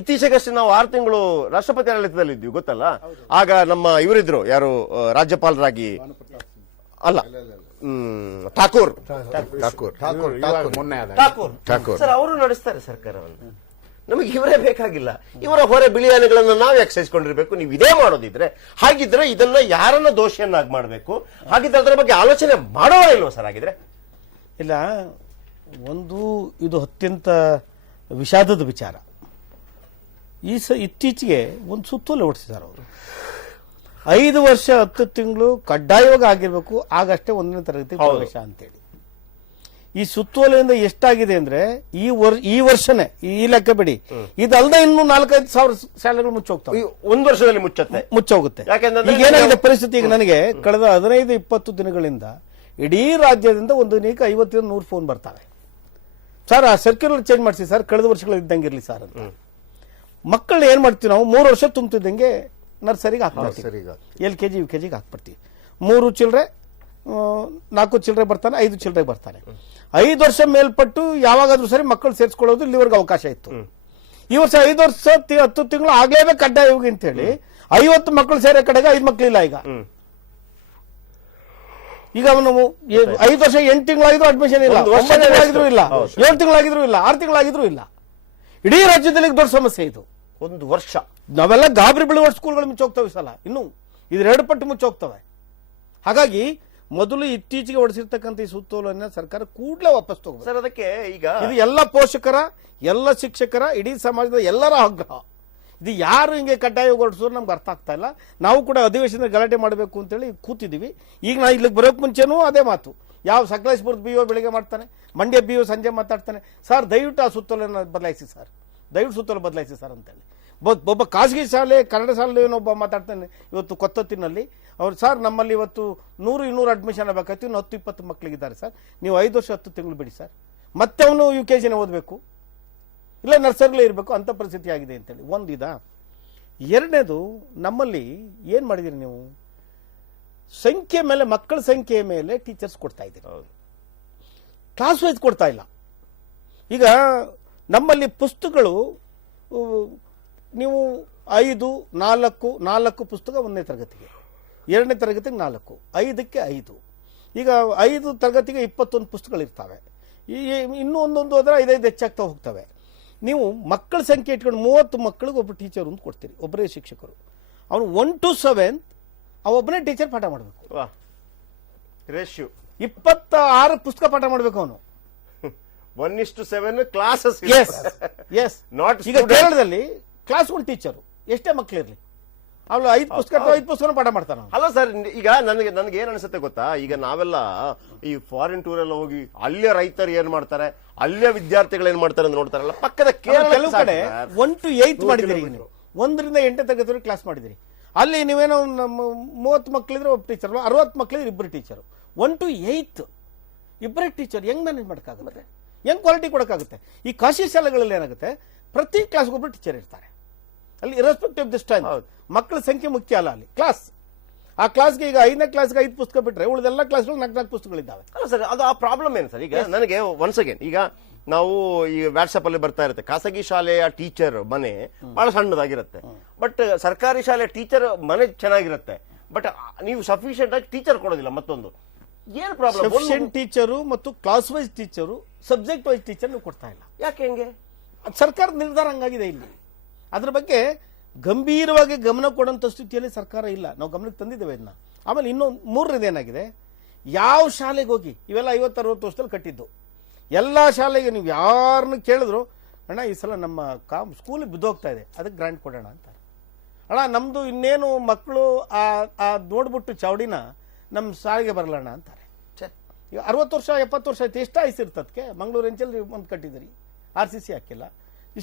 ಇತ್ತೀಚೆಗಷ್ಟೇ ನಾವು 6 ತಿಂಗಳು ರಾಷ್ಟ್ರಪತಿ ಆಡಳಿತದಲ್ಲಿ ಇದ್ವಿ, ಗೊತ್ತಲ್ಲ? ಆಗ ನಮ್ಮ ಇವರಿದ್ರು, ಯಾರು ರಾಜ್ಯಪಾಲರಾಗಿ, ಅಲ್ಲ ಠಾಕೂರ್ ಸರ್, ಅವರು ನಡೆಸ್ತಾರೆ ಸರ್ಕಾರವನ್ನು. ನಮಗೆ ಇವರೇ ಬೇಕಾಗಿಲ್ಲ. ಇವರ ಹೊರೆ ಬಿಳಿಯಾನೆಗಳನ್ನು ನಾವು ಯಾಕೆ ಸಹಿಸಿಕೊಂಡಿರ್ಬೇಕು? ನೀವು ಇದೇ ಮಾಡೋದಿದ್ರೆ, ಹಾಗಿದ್ರೆ ಇದನ್ನ ಯಾರನ್ನ ದೋಷಿಯನ್ನಾಗಿ ಮಾಡಬೇಕು? ಹಾಗಿದ್ರೆ ಅದರ ಬಗ್ಗೆ ಆಲೋಚನೆ ಮಾಡೋಣ ಇಲ್ವ ಸರ್? ಹಾಗಿದ್ರೆ ಇಲ್ಲ, ಇದು ಅತ್ಯಂತ ವಿಷಾದದ ವಿಚಾರ. ಇತ್ತೀಚೆಗೆ ಒಂದು ಸುತ್ತೋಲೆ ಹೊರಡಿಸಿದ್ದಾರೆ ಅವರು. 5 ವರ್ಷ 10 ತಿಂಗಳು ಕಡ್ಡಾಯವಾಗಿ ಆಗಿರ್ಬೇಕು, ಆಗಷ್ಟೇ 1ನೇ ತರಗತಿ ಪ್ರವೇಶ ಅಂತೇಳಿ. ಈ ಸುತ್ತೋಲೆಯಿಂದ ಎಷ್ಟಾಗಿದೆ ಅಂದ್ರೆ ಈ ವರ್ಷನೇ ಈ ಲೆಕ್ಕ ಬಿಡಿ, ಇದಲ್ಲದೆ ಇನ್ನೂ 4-5 ಸಾವಿರ ಶಾಲೆಗಳು ಮುಚ್ಚೋಗ್ತವೆ. 1 ವರ್ಷದಲ್ಲಿ ಮುಚ್ಚೋಗುತ್ತೆ. ಈಗ ಏನಾಗಿದೆ ಪರಿಸ್ಥಿತಿ? ಈಗ ನನಗೆ ಕಳೆದ 15-20 ದಿನಗಳಿಂದ ಇಡೀ ರಾಜ್ಯದಿಂದ ಒಂದು ದಿನಕ್ಕೆ 50-100 ಫೋನ್ ಬರ್ತಾವೆ. ಸರ್, ಆ ಸರ್ಕ್ಯುಲರ್ ಚೇಂಜ್ ಮಾಡಿಸಿ ಸರ್, ಕಳೆದ ವರ್ಷಗಳು ಇದ್ದಂಗಿರ್ಲಿ ಸರ್ ಅಂತ. ಮಕ್ಕಳು ಏನ್ ಮಾಡ್ತೀವಿ ನಾವು, 3 ವರ್ಷ ತುಂಬ್ತಿದ್ದಂಗೆ ನರ್ಸರಿಗೆ ಹಾಕ್ಬಿಡ್ತೀವಿ, LKG UKGಗೆ ಹಾಕ್ಬಿಡ್ತೀವಿ. 3 ಚಿಲ್ಡ್ರೆ 4 ಚಿಲ್ಡ್ರೆ ಬರ್ತಾನೆ, 5 ಚಿಲ್ಡ್ರೆ ಬರ್ತಾನೆ. 5 ವರ್ಷ ಮೇಲ್ಪಟ್ಟು ಯಾವಾಗಾದ್ರೂ ಸರಿ ಮಕ್ಕಳು ಸೇರಿಸ್ಕೊಳ್ಳೋದು ಇಲ್ಲಿವರೆಗೂ ಅವಕಾಶ ಇತ್ತು. ಈ ವರ್ಷ 5 ವರ್ಷ 10 ತಿಂಗಳು ಆಗ್ಲೇಬೇಕು ಕಡ್ಡಾಯವಾಗಿ ಅಂತ ಹೇಳಿ 50 ಮಕ್ಕಳು ಸೇರೋ ಕಡೆಗೆ 5 ಮಕ್ಕಳಿಲ್ಲ. ಈಗ ಈಗ ನಾವು 5 ವರ್ಷ 8 ತಿಂಗಳಾಗಿದ್ರು ಅಡ್ಮಿಷನ್ ಇಲ್ಲ, 9 ತಿಂಗಳಾಗಿದ್ರು ಇಲ್ಲ, 7 ತಿಂಗಳಾಗಿದ್ರು ಇಲ್ಲ, 6 ತಿಂಗಳಾಗಿದ್ರು ಇಲ್ಲ. ಇಡೀ ರಾಜ್ಯದಲ್ಲಿ ದೊಡ್ಡ ಸಮಸ್ಯೆ ಇದು. 1 ವರ್ಷ ನಾವೆಲ್ಲ ಗಾಬರಿ ಬೀಳುವ ಸ್ಕೂಲ್ಗಳು ಮುಚ್ಚೋಗ್ತವೆ ಸಲ, ಇನ್ನು ಇದು 2 ಪಟ್ಟು ಮುಚ್ಚೋಗ್ತವೆ. ಹಾಗಾಗಿ ಮೊದಲು ಇತ್ತೀಚೆಗೆ ಹೊಡೆಸಿರ್ತಕ್ಕಂಥ ಈ ಸುತ್ತೋಲನ್ನ ಸರ್ಕಾರ ಕೂಡಲೇ ವಾಪಸ್ ತಗೋಬೇಕು ಸರ್. ಅದಕ್ಕೆ ಈಗ ಇದು ಎಲ್ಲ ಪೋಷಕರ, ಎಲ್ಲ ಶಿಕ್ಷಕರ, ಇಡೀ ಸಮಾಜದ ಎಲ್ಲರ ಆಗ್ರಹ. ಇದು ಯಾರು ಹಿಂಗೆ ಕಡ್ಡಾಯ ಹೊರಡಿಸೋರು ನಮ್ಗೆ ಅರ್ಥ ಆಗ್ತಾ ಇಲ್ಲ. ನಾವು ಕೂಡ ಅಧಿವೇಶನ ಗಲಾಟೆ ಮಾಡಬೇಕು ಅಂತೇಳಿ ಕೂತಿದ್ದೀವಿ. ಈಗ ನಾ ಇಲ್ಲಿಗೆ ಬರೋಕ್ ಮುಂಚೆನೂ ಅದೇ ಮಾತು. ಯಾವ ಸಕಲೇಶ್ಪುರದ BO ಬೆಳಿಗ್ಗೆ ಮಾಡ್ತಾನೆ, ಮಂಡ್ಯ BO ಸಂಜೆ ಮಾತಾಡ್ತಾನೆ, ಸರ್ ದಯವಿಟ್ಟು ಆ ಸುತ್ತೋಲನ ಬದಲಾಯಿಸಿ ಸರ್, ದಯವಿಟ್ಟು ಸುತ್ತೋಲ ಬದಲಾಯಿಸಿ ಸರ್ ಅಂತೇಳಿ. ಒಬ್ಬ ಖಾಸಗಿ ಶಾಲೆ, ಕನ್ನಡ ಶಾಲೆಯೊಬ್ಬ ಮಾತಾಡ್ತಾನೆ ಇವತ್ತು ಕೊತ್ತತ್ತಿನಲ್ಲಿ. ಅವ್ರು ಸರ್ ನಮ್ಮಲ್ಲಿ ಇವತ್ತು 100-200 ಅಡ್ಮಿಷನ್ ಆಗಬೇಕಾಯ್ತು, ಇನ್ನು 10-20 ಮಕ್ಕಳಿಗಿದ್ದಾರೆ ಸರ್, ನೀವು 5 ವರ್ಷ 10 ತಿಂಗಳು ಬಿಡಿ ಸರ್, ಮತ್ತೆ ಅವನು UKG ಓದಬೇಕು, ಇಲ್ಲ ನರ್ಸರಿಲೇ ಇರಬೇಕು ಅಂತ ಪರಿಸ್ಥಿತಿ ಆಗಿದೆ ಅಂತೇಳಿ ಒಂದಿದ. ಎರಡನೇದು, ನಮ್ಮಲ್ಲಿ ಏನ್ ಮಾಡಿದಿರಿ ನೀವು, ಸಂಖ್ಯೆ ಮೇಲೆ, ಮಕ್ಕಳ ಸಂಖ್ಯೆ ಮೇಲೆ ಟೀಚರ್ಸ್ ಕೊಡ್ತಾ ಇದ್ದೀರಿ, ಕ್ಲಾಸ್ ವೈಸ್ ಕೊಡ್ತಾ ಇಲ್ಲ. ಈಗ ನಮ್ಮಲ್ಲಿ ಪುಸ್ತಕಗಳು ನೀವು 5-4 ಪುಸ್ತಕ 1ನೇ ತರಗತಿಗೆ, 2ನೇ ತರಗತಿಗೆ 4, 5ಕ್ಕೆ 5. ಈಗ 5 ತರಗತಿಗೆ 21 ಪುಸ್ತಕಗಳಿರ್ತವೆ. ಇನ್ನೂ ಒಂದೊಂದು ಹೋದ್ರೆ 5 ಹೆಚ್ಚಾಗ್ತಾ ಹೋಗ್ತವೆ. ನೀವು ಮಕ್ಕಳ ಸಂಖ್ಯೆ ಇಟ್ಕೊಂಡು 30 ಮಕ್ಕಳಿಗೆ ಒಬ್ಬ ಟೀಚರ್ ಅಂತ ಕೊಡ್ತೀರಿ, ಒಬ್ಬರೇ ಶಿಕ್ಷಕರು. ಅವನು 1 to 7 ಒಬ್ಬನೇ ಟೀಚರ್ ಪಾಠ ಮಾಡಬೇಕು. ರೇಷ್ಯೂ 26 ಪುಸ್ತಕ ಪಾಠ ಮಾಡಬೇಕು ಅವನು. 1:7 ಕ್ಲಾಸಸ್. ಈಗ ಕೇರಳದಲ್ಲಿ ಕ್ಲಾಸ್ 1 ಟೀಚರು ಎಷ್ಟೇ ಮಕ್ಕಳಿರ್ಲಿ, ಅವಳು 5 ಪುಸ್ತಕ ಪಾಠ ಮಾಡ್ತಾನೆ. ಅಲ್ಲ ಸರ್, ಈಗ ನನಗೆ ಏನ್ ಅನ್ಸುತ್ತೆ ಗೊತ್ತಾ, ಈಗ ನಾವೆಲ್ಲ ಈ ಫಾರಿನ್ ಟೂರ್ ಎಲ್ಲ ಹೋಗಿ ಅಲ್ಲಿಯ ರೈತರು ಏನ್ ಮಾಡ್ತಾರೆ, ಅಲ್ಲಿಯ ವಿದ್ಯಾರ್ಥಿಗಳು ಏನ್ ಮಾಡ್ತಾರೆ ಅಂತ ನೋಡ್ತಾರಲ್ಲ, ಪಕ್ಕದ ಕೆಲವು ಕಡೆ 1 to 8 ಮಾಡಿದಿರಿ. ನೀವು 1ರಿಂದ 8ನೇ ತರಗತಿ ಕ್ಲಾಸ್ ಮಾಡಿದಿರಿ. ಅಲ್ಲಿ ನೀವೇನೋ 30 ಮಕ್ಕಳಿದ್ರೆ ಒಬ್ಬ ಟೀಚರ್, 60 ಮಕ್ಕಳಿದ್ರೆ 2 ಟೀಚರು. 1 to 8 2 ಟೀಚರ್ ಹೆಂಗ್ ಮ್ಯಾನೇಜ್ ಮಾಡಕ್ಕಾಗುತ್ತೆ, ಹೆಂಗ್ ಕ್ವಾಲಿಟಿ ಕೊಡಕ್ಕಾಗುತ್ತೆ? ಈ ಖಾಸಗಿ ಶಾಲೆಗಳಲ್ಲಿ ಏನಾಗುತ್ತೆ, ಪ್ರತಿ ಕ್ಲಾಸ್ಗೆ ಒಬ್ಬರು ಟೀಚರ್ ಇರ್ತಾರೆ. ಅಲ್ಲಿ ಇರೆಸ್ಪೆಕ್ಟಿವ್ ದಿಸ್ ಟೈಮ್ ಮಕ್ಕಳ ಸಂಖ್ಯೆ ಮುಖ್ಯ ಅಲ್ಲ, ಅಲ್ಲಿ ಕ್ಲಾಸ್. ಆ ಕ್ಲಾಸ್ಗೆ ಈಗ 5ನೇ ಕ್ಲಾಸ್ಗೆ 5 ಪುಸ್ತಕ ಬಿಟ್ರೆ ಉಳಿದೆಲ್ಲ ಕ್ಲಾಸ್ಗಳು 4 ಪುಸ್ತಕಗಳಿದ್ದಾವೆ. ಅಲ್ಲ ಸರ್, ಅದು ಆ ಪ್ರಾಬ್ಲಮ್ ಏನು ಸರ್? ಈಗ ನನಗೆ ಒನ್ಸ್ ಅಗೇನ್, ಈಗ ನಾವು ಈ ವಾಟ್ಸ್ಆಪ್ ಅಲ್ಲಿ ಬರ್ತಾ ಇರುತ್ತೆ, ಖಾಸಗಿ ಶಾಲೆಯ ಟೀಚರ್ ಮನೆ ಬಹಳ ಸಣ್ಣದಾಗಿರುತ್ತೆ, ಬಟ್ ಸರ್ಕಾರಿ ಶಾಲೆಯ ಟೀಚರ್ ಮನೆ ಚೆನ್ನಾಗಿರುತ್ತೆ, ಬಟ್ ನೀವು ಸಫಿಶಿಯಂಟ್ ಆಗಿ ಟೀಚರ್ ಕೊಡೋದಿಲ್ಲ. ಮತ್ತೊಂದು ಏನು ಪ್ರಾಬ್ಲಮ್, ಸಫಿಶಿಯಂಟ್ ಟೀಚರು ಮತ್ತು class wise teacher, subject wise teacher ನೀವು ಕೊಡ್ತಾ ಇಲ್ಲ. ಯಾಕೆ ಹೆಂಗೆ? ಸರ್ಕಾರದ ನಿರ್ಧಾರ ಹಂಗಾಗಿದೆ. ಇಲ್ಲಿ ಅದ್ರ ಬಗ್ಗೆ ಗಂಭೀರವಾಗಿ ಗಮನ ಕೊಡುವಂತ ಸ್ಥಿತಿಯಲ್ಲಿ ಸರ್ಕಾರ ಇಲ್ಲ. ನಾವು ಗಮನಕ್ಕೆ ತಂದಿದ್ದೇವೆ ಇದನ್ನ. ಆಮೇಲೆ ಇನ್ನೊಂದು 3ನೇದು ಏನಾಗಿದೆ, ಯಾವ ಶಾಲೆಗೆ ಹೋಗಿ, ಇವೆಲ್ಲ 50-60 ವರ್ಷದಲ್ಲಿ ಕಟ್ಟಿದ್ದು, ಎಲ್ಲ ಶಾಲೆಗೆ ನೀವು ಯಾರನ್ನು ಕೇಳಿದ್ರು, ಅಣ್ಣ ಈ ಸಲ ನಮ್ಮ ಸ್ಕೂಲ್ ಬಿದ್ದೋಗ್ತಾ ಇದೆ, ಅದಕ್ಕೆ ಗ್ರಾಂಟ್ ಕೊಡೋಣ ಅಂತಾರೆ. ಅಣ್ಣ ನಮ್ದು ಇನ್ನೇನು ಮಕ್ಕಳು ಆ ನೋಡ್ಬಿಟ್ಟು ಚಾವಡಿನ ನಮ್ಮ ಶಾಲೆಗೆ ಬರಲಣ್ಣ ಅಂತಾರೆ. ಈಗ 60 ವರ್ಷ 70 ವರ್ಷ ಆಯ್ತು, ಎಷ್ಟು ಆಯ್ಸಿರ್ತದಕ್ಕೆ? ಮಂಗಳೂರು ಎಂಚಲ್ಲಿ ಒಂದು ಕಟ್ಟಿದಿರಿ, RCC ಹಾಕಿಲ್ಲ,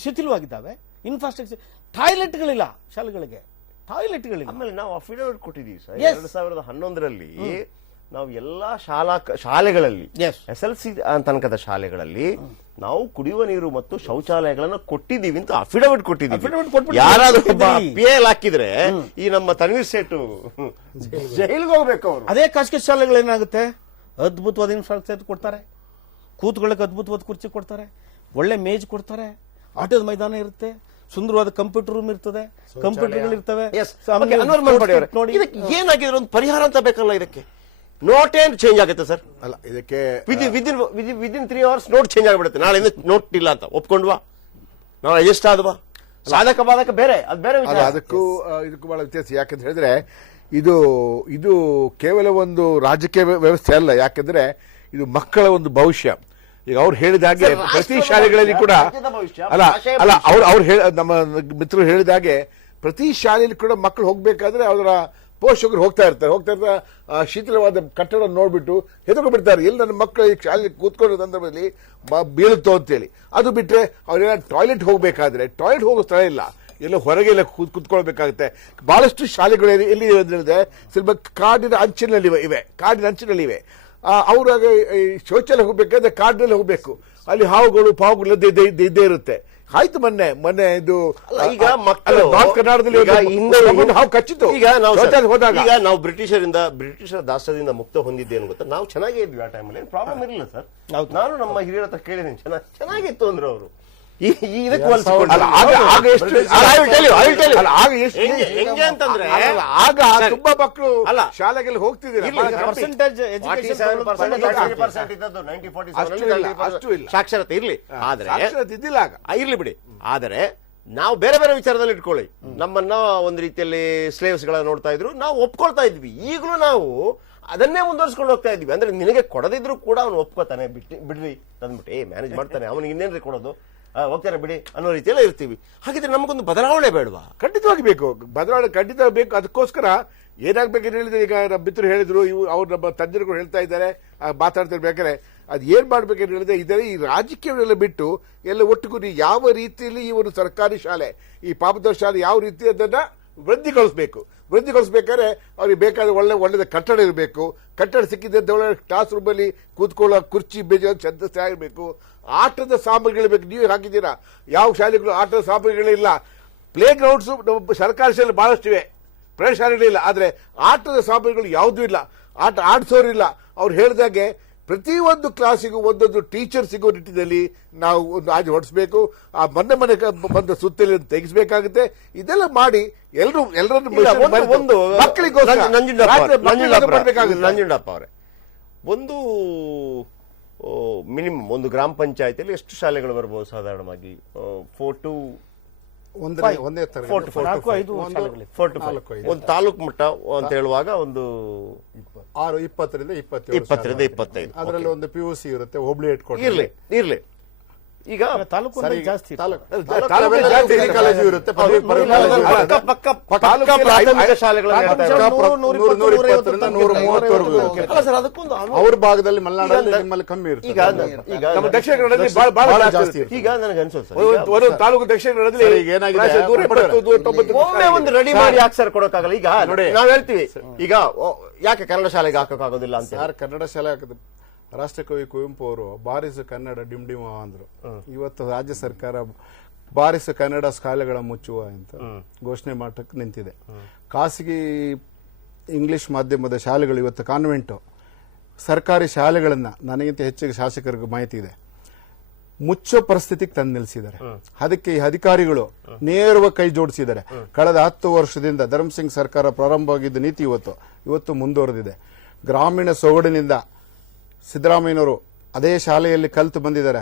ಶಿಥಿಲವಾಗಿದ್ದಾವೆ, ಇನ್ಫ್ರಾಸ್ಟ್ರಕ್ಚರ್, ಟಾಯ್ಲೆಟ್ಗಳಿಲ್ಲ ಶಾಲೆಗಳಿಗೆ, ಟಾಯ್ಲೆಟ್ಗಳಿಲ್ಲ. ಆಮೇಲೆ ನಾವು ಅಫಿಡವಿಟ್ ಕೊಟ್ಟಿದ್ದೀವಿ ಸರ್ 2011ರಲ್ಲಿ. ನಾವು ಎಲ್ಲಾ ಶಾಲೆಗಳಲ್ಲಿ SLC ತನಕದ ಶಾಲೆಗಳಲ್ಲಿ ನಾವು ಕುಡಿಯುವ ನೀರು ಮತ್ತು ಶೌಚಾಲಯಗಳನ್ನು ಕೊಟ್ಟಿದ್ದೀವಿ ಅಂತ ಅಫಿಡವಿಟ್ ಕೊಟ್ಟಿದ್ದೀವಿ. ಯಾರಾದ್ರೂ PL ಹಾಕಿದ್ರೆ ಈ ನಮ್ಮ ತನ್ವೀರ್ ಸೇಠು ಜೈಲಿಗೆ ಹೋಗ್ಬೇಕು ಅವರು. ಅದೇ ಖಾಸಗಿ ಶಾಲೆಗಳೇನಾಗುತ್ತೆ, ಅದ್ಭುತವಾದ ಇನ್ಫ್ರಾಸ್ಟ್ರಕ್ಚರ್ ಕೊಡ್ತಾರೆ, ಕೂತ್ಕೊಳ್ಳಕ್ಕೆ ಅದ್ಭುತವಾದ ಕುರ್ಚಿ ಕೊಡ್ತಾರೆ, ಒಳ್ಳೆ ಮೇಜ್ ಕೊಡ್ತಾರೆ, ಆಟದ ಮೈದಾನ ಇರುತ್ತೆ, ಸುಂದರವಾದ ಕಂಪ್ಯೂಟರ್ ರೂಮ್ ಇರ್ತದೆ, ಕಂಪ್ಯೂಟರ್ಗಳಿರ್ತವೆ. ನೋಡಿ ಏನಾಗಿದ್ರೆ ಒಂದು ಪರಿಹಾರ ಅಂತ ಬೇಕಲ್ಲ ಇದಕ್ಕೆ. ನೋಟ್ ಏನ್ ಚೇಂಜ್ ಆಗುತ್ತೆ ಸರ್? ಅಲ್ಲ, ಇದಕ್ಕೆ ವಿದಿನ್ 3 hours ನೋಟ್ ಚೇಂಜ್ ಆಗಿಬಿಡುತ್ತೆ. ನಾಳೆಯಿಂದ ನೋಟ್ ಇಲ್ಲ ಅಂತ ಒಪ್ಕೊಂಡ್ವಾ, ನಾಳೆ ಅಡ್ಜಸ್ಟ್ ಆದ್ವಾ, ಸಾಧಕ ಬಾಧಕ ಬೇರೆ, ಅದು ಬೇರೆ ವಿಚಾರ. ಅದಕ್ಕೂ ಇದಕ್ಕೂ ಬಹಳ ವ್ಯತ್ಯಾಸ. ಯಾಕಂತ ಹೇಳಿದ್ರೆ ಇದು ಕೇವಲ ಒಂದು ರಾಜಕೀಯ ವ್ಯವಸ್ಥೆ ಅಲ್ಲ, ಯಾಕಂದ್ರೆ ಇದು ಮಕ್ಕಳ ಒಂದು ಭವಿಷ್ಯ. ಈಗ ಅವ್ರು ಹೇಳಿದ ಹಾಗೆ ಪ್ರತಿ ಶಾಲೆಗಳಲ್ಲಿ ಕೂಡ ಅಲ್ಲ ಅವ್ರು ನಮ್ಮ ಮಿತ್ರರು ಹೇಳಿದ ಹಾಗೆ ಪ್ರತಿ ಶಾಲೆಯಲ್ಲಿ ಕೂಡ ಮಕ್ಕಳು ಹೋಗ್ಬೇಕಾದ್ರೆ ಅವರ ಪೋಷಕರು ಹೋಗ್ತಾ ಇರ್ತಾರೆ, ಶಿಥಿಲವಾದ ಕಟ್ಟಡ ನೋಡ್ಬಿಟ್ಟು ಹೆದರ್ಕೊಂಡು ಬಿಡ್ತಾರೆ, ಎಲ್ಲಿ ನನ್ನ ಮಕ್ಕಳು ಈ ಶಾಲೆ ಕೂತ್ಕೊಳ್ಳೋ ಸಂದರ್ಭದಲ್ಲಿ ಬೀಳುತ್ತೋ ಅಂತೇಳಿ. ಅದು ಬಿಟ್ರೆ ಅವ್ರೇನ ಟಾಯ್ಲೆಟ್ ಹೋಗ್ಬೇಕಾದ್ರೆ ಟಾಯ್ಲೆಟ್ ಹೋಗೋ ಸ್ಥಳ ಇಲ್ಲ, ಎಲ್ಲ ಹೊರಗೆಲ್ಲ ಕೂತ್ಕೊಳ್ಬೇಕಾಗುತ್ತೆ. ಬಹಳಷ್ಟು ಶಾಲೆಗಳು ಎಲ್ಲಿ ಹೇಳಿದ್ರೆ ಸ್ವಲ್ಪ ಕಾಡಿನ ಅಂಚಿನಲ್ಲಿ ಇವೆ. ಅವ್ರಾಗ ಶೌಚಾಲಯ ಹೋಗ್ಬೇಕಾದ್ರೆ ಕಾಡಿನಲ್ಲಿ ಹೋಗ್ಬೇಕು, ಅಲ್ಲಿ ಪಾವುಗಳು ಇದ್ದೇ ಇರುತ್ತೆ. ಆಯ್ತು, ಮೊನ್ನೆ ಇದು ಈಗ ಮಕ್ಕಳು ನಾರ್ತ್ ಕರ್ನಾಟಕದಲ್ಲಿ ಹಾವು ಕಚ್ಚಿತ್ತು. ಈಗ ನಾವು ಬ್ರಿಟಿಷರ ದಾಸ್ಯದಿಂದ ಮುಕ್ತ ಹೊಂದಿದ್ದೇನು ಗೊತ್ತಾ, ನಾವು ಚೆನ್ನಾಗೇ ಇದ್ವಿ ಆ ಟೈಮಲ್ಲಿ, ಪ್ರಾಬ್ಲಮ್ ಇರಲಿಲ್ಲ ಸರ್. ನಾನು ನಮ್ಮ ಹಿರಿಯರ ಹತ್ರ ಕೇಳಿದ್ದೀನಿ, ಚೆನ್ನಾಗಿತ್ತು ಅಂದ್ರೆ ಅವರು ಇದಕ್ಕೆ ಹೋಲಿಸಿಕೊಂಡು ಅಲ್ಲ, ಆಗ ಎಷ್ಟು ಅಲ್ಲ, I will tell you. ಅಲ್ಲ, ಆಗ ಎಷ್ಟು ಹೆಂಗೆ ಅಂತಂದ್ರೆ ಅಲ್ಲ, ಆಗ ತುಂಬಾ ಮಕ್ಕಳು ಅಲ್ಲ. ಶಾಲೆಗೆ ಹೋಗ್ತಿದ್ದೀರಾ ಪರ್ಸೆಂಟೇಜ್ ಅಷ್ಟು ಇಲ್ಲ. ಸಾಕ್ಷರತೆ ಇರ್ಲಿ, ಆದ್ರೆ ಸಾಕ್ಷರತೆ ಇದ್ದಿಲ್ಲ ಆಗ. ಇರ್ಲಿ ಬಿಡಿ. ಆದರೆ ನಾವು ಬೇರೆ ಬೇರೆ ವಿಚಾರದಲ್ಲಿ ಇಟ್ಕೊಳ್ಳಿ, ನಮ್ಮನ್ನ ಒಂದು ರೀತಿಯಲ್ಲಿ ಸ್ಲೇವ್ಸ್ ಗಳ ನೋಡ್ತಾ ಇದ್ರು, ನಾವು ಒಪ್ಕೊಳ್ತಾ ಇದ್ವಿ. ಈಗಲೂ ನಾವು ಅದನ್ನೇ ಮುಂದುವರ್ಸ್ಕೊಂಡು ಹೋಗ್ತಾ ಇದ್ವಿ. ಅಂದ್ರೆ ನಿನಗೆ ಕೊಡದಿದ್ರು ಕೂಡ ಅವನು ಒಪ್ಕೋತಾನೆ, ಬಿಡ್ರಿ ತಂದ್ಬಿಟ್ಟು ಮ್ಯಾನೇಜ್ ಮಾಡ್ತಾನೆ, ಅವನಿಗೆ ಇನ್ನೇನ್ರಿ ಕೊಡೋದು, ಹೋಗ್ತಾನೆ ಬಿಡಿ ಅನ್ನೋ ರೀತಿಯಲ್ಲೇ ಇರ್ತೀವಿ. ಹಾಗಿದ್ರೆ ನಮಗೊಂದು ಬದಲಾವಣೆ ಬೇಡವಾ? ಖಂಡಿತವಾಗಿ ಬೇಕು, ಬದಲಾವಣೆ ಖಂಡಿತ ಬೇಕು. ಅದಕ್ಕೋಸ್ಕರ ಏನಾಗ್ಬೇಕಂತ ಹೇಳಿದ್ರೆ, ಈಗ ನಮ್ಮ ಮಿತ್ರರು ಹೇಳಿದ್ರು, ಅವ್ರು ನಮ್ಮ ತಜ್ಞರುಗಳು ಹೇಳ್ತಾ ಇದ್ದಾರೆ, ಮಾತಾಡ್ತಿರ್ಬೇಕಾದ್ರೆ ಅದು ಏನ್ ಮಾಡ್ಬೇಕಂತ ಹೇಳಿದ್ರೆ, ಇದರ ಈ ರಾಜಕೀಯವೆಲ್ಲ ಬಿಟ್ಟು ಎಲ್ಲ ಒಟ್ಟುಗೂಡಿ ಯಾವ ರೀತಿಯಲ್ಲಿ ಈ ಒಂದು ಸರ್ಕಾರಿ ಶಾಲೆ, ಈ ಪಾಪದ ಶಾಲೆ ಯಾವ ರೀತಿ ಅದನ್ನ ವೃದ್ಧಿಗೊಳಿಸ್ಬೇಕಾದ್ರೆ ಅವ್ರಿಗೆ ಬೇಕಾದ ಒಳ್ಳೆದ ಕಟ್ಟಡ ಇರಬೇಕು. ಕಟ್ಟಡ ಸಿಕ್ಕಿದ್ದಂತ ಒಳ್ಳೆ ಕ್ಲಾಸ್ ರೂಮ್ ಅಲ್ಲಿ ಕೂತ್ಕೊಳ್ಳೋ ಕುರ್ಚಿ ಬೇಜ ಚಂದ ಇರಬೇಕು. ಆಟದ ಸಾಮಗ್ರಿಗಳು ಬೇಕು. ನೀವು ಹಾಕಿದ್ದೀರಾ, ಯಾವ ಶಾಲೆಗಳು ಆಟದ ಸಾಮಗ್ರಿಗಳಿಲ್ಲ. ಪ್ಲೇ ಗ್ರೌಂಡ್ಸ್ ನಮ್ಮ ಸರ್ಕಾರಿ ಶಾಲೆ ಬಹಳಷ್ಟಿವೆ, ಪ್ರೈವೇಟ್ ಶಾಲೆಗಳಿಲ್ಲ. ಆದ್ರೆ ಆಟದ ಸಾಮಗ್ರಿಗಳು ಯಾವುದೂ ಇಲ್ಲ, ಆಟ ಆಡಿಸೋರಿಲ್ಲ. ಅವ್ರು ಹೇಳಿದಾಗೆ ಪ್ರತಿಯೊಂದು ಕ್ಲಾಸಿಗೂ ಒಂದೊಂದು ಟೀಚರ್ ಸಿಗೋ ನಿಟ್ಟಿನಲ್ಲಿ ನಾವು ಒಂದು ಆಜೆ ಹೊಡಿಸಬೇಕು. ಆ ಮನೆ ಬಂದ ಸುತ್ತಲಿ ತೆಗಿಸಬೇಕಾಗುತ್ತೆ. ಇದೆಲ್ಲ ಮಾಡಿ ಎಲ್ಲರನ್ನು ನಂಜುಂಡಪ್ಪ ಅವರೇ, ಒಂದು ಮಿನಿಮಮ್ ಒಂದು ಗ್ರಾಮ ಪಂಚಾಯತಿಯಲ್ಲಿ ಎಷ್ಟು ಶಾಲೆಗಳು ಬರ್ಬೋದು ಸಾಧಾರಣವಾಗಿ? 4 to 5. ಒಂದು ತಾಲೂಕು ಮಟ್ಟ ಅಂತ ಹೇಳುವಾಗ ಒಂದು 20ರಿಂದ 25. ಅದರಲ್ಲಿ ಒಂದು PUC ಇರುತ್ತೆ, ಹೋಬಳಿ ಇಟ್ಕೊಂಡು ಇರ್ಲಿ. ಈಗ ತಾಲೂಕು ಜಾಸ್ತಿ ಕಾಲೇಜು ಇರುತ್ತೆ, ಪ್ರಾಥಮಿಕ ಶಾಲೆಗಳ ಅವ್ರ ಭಾಗದಲ್ಲಿ ಮಲೆನಾಡಲ್ಲಿ ನಿಮ್ಮಲ್ಲಿ ಕಮ್ಮಿ ಇರುತ್ತೆ. ಈಗ ನಮ್ಮ ದಕ್ಷಿಣ ಕನ್ನಡದಲ್ಲಿ ಬಹಳ ಜಾಸ್ತಿ. ಈಗ ನನಗೆ ಅನ್ಸುತ್ತೆ ಒಂದು ತಾಲೂಕು ದಕ್ಷಿಣ ಕನ್ನಡದಲ್ಲಿ ಏನಾಗಿದೆ, ಒಮ್ಮೆ ಒಂದು ರೆಡಿ ಮಾಡಿ ಯಾಕೆ ಸರ್ ಕೊಡೋಕ್ಕಾಗಲ್ಲ? ಈಗ ನಾವ್ ಹೇಳ್ತೀವಿ, ಈಗ ಯಾಕೆ ಕನ್ನಡ ಶಾಲೆಗೆ ಹಾಕೋಕ್ಕಾಗೋದಿಲ್ಲ ಅಂತ. ಯಾರು ಕನ್ನಡ ಶಾಲೆ ಹಾಕಿದ್ರು? ರಾಷ್ಟ್ರಕವಿ ಕುವೆಂಪು ಅವರು ಬಾರಿಸು ಕನ್ನಡ ಡಿಂಡಿಮ ಅಂದ್ರು. ಇವತ್ತು ರಾಜ್ಯ ಸರ್ಕಾರ ಬಾರಿಸು ಕನ್ನಡ ಶಾಲೆಗಳ ಮುಚ್ಚುವ ಅಂತ ಘೋಷಣೆ ಮಾಡಕ್ಕೆ ನಿಂತಿದೆ. ಖಾಸಗಿ ಇಂಗ್ಲಿಷ್ ಮಾಧ್ಯಮದ ಶಾಲೆಗಳು ಇವತ್ತು ಕಾನ್ವೆಂಟ್ ಸರ್ಕಾರಿ ಶಾಲೆಗಳನ್ನ, ನನಗಿಂತ ಹೆಚ್ಚಿಗೆ ಶಾಸಕರಿಗೆ ಮಾಹಿತಿ ಇದೆ, ಮುಚ್ಚೋ ಪರಿಸ್ಥಿತಿಗೆ ತಂದು ನಿಲ್ಲಿಸಿದ್ದಾರೆ. ಅದಕ್ಕೆ ಈ ಅಧಿಕಾರಿಗಳು ನೇರವಾಗಿ ಕೈ ಜೋಡಿಸಿದ್ದಾರೆ. ಕಳೆದ 10 ವರ್ಷದಿಂದ ಧರ್ಮಸಿಂಗ್ ಸರ್ಕಾರ ಪ್ರಾರಂಭವಾಗಿದ್ದ ನೀತಿ ಇವತ್ತು ಮುಂದುವರೆದಿದೆ. ಗ್ರಾಮೀಣ ಸೊಗಡಿನಿಂದ ಸಿದ್ದರಾಮಯ್ಯನವರು ಅದೇ ಶಾಲೆಯಲ್ಲಿ ಕಲಿತು ಬಂದಿದ್ದಾರೆ,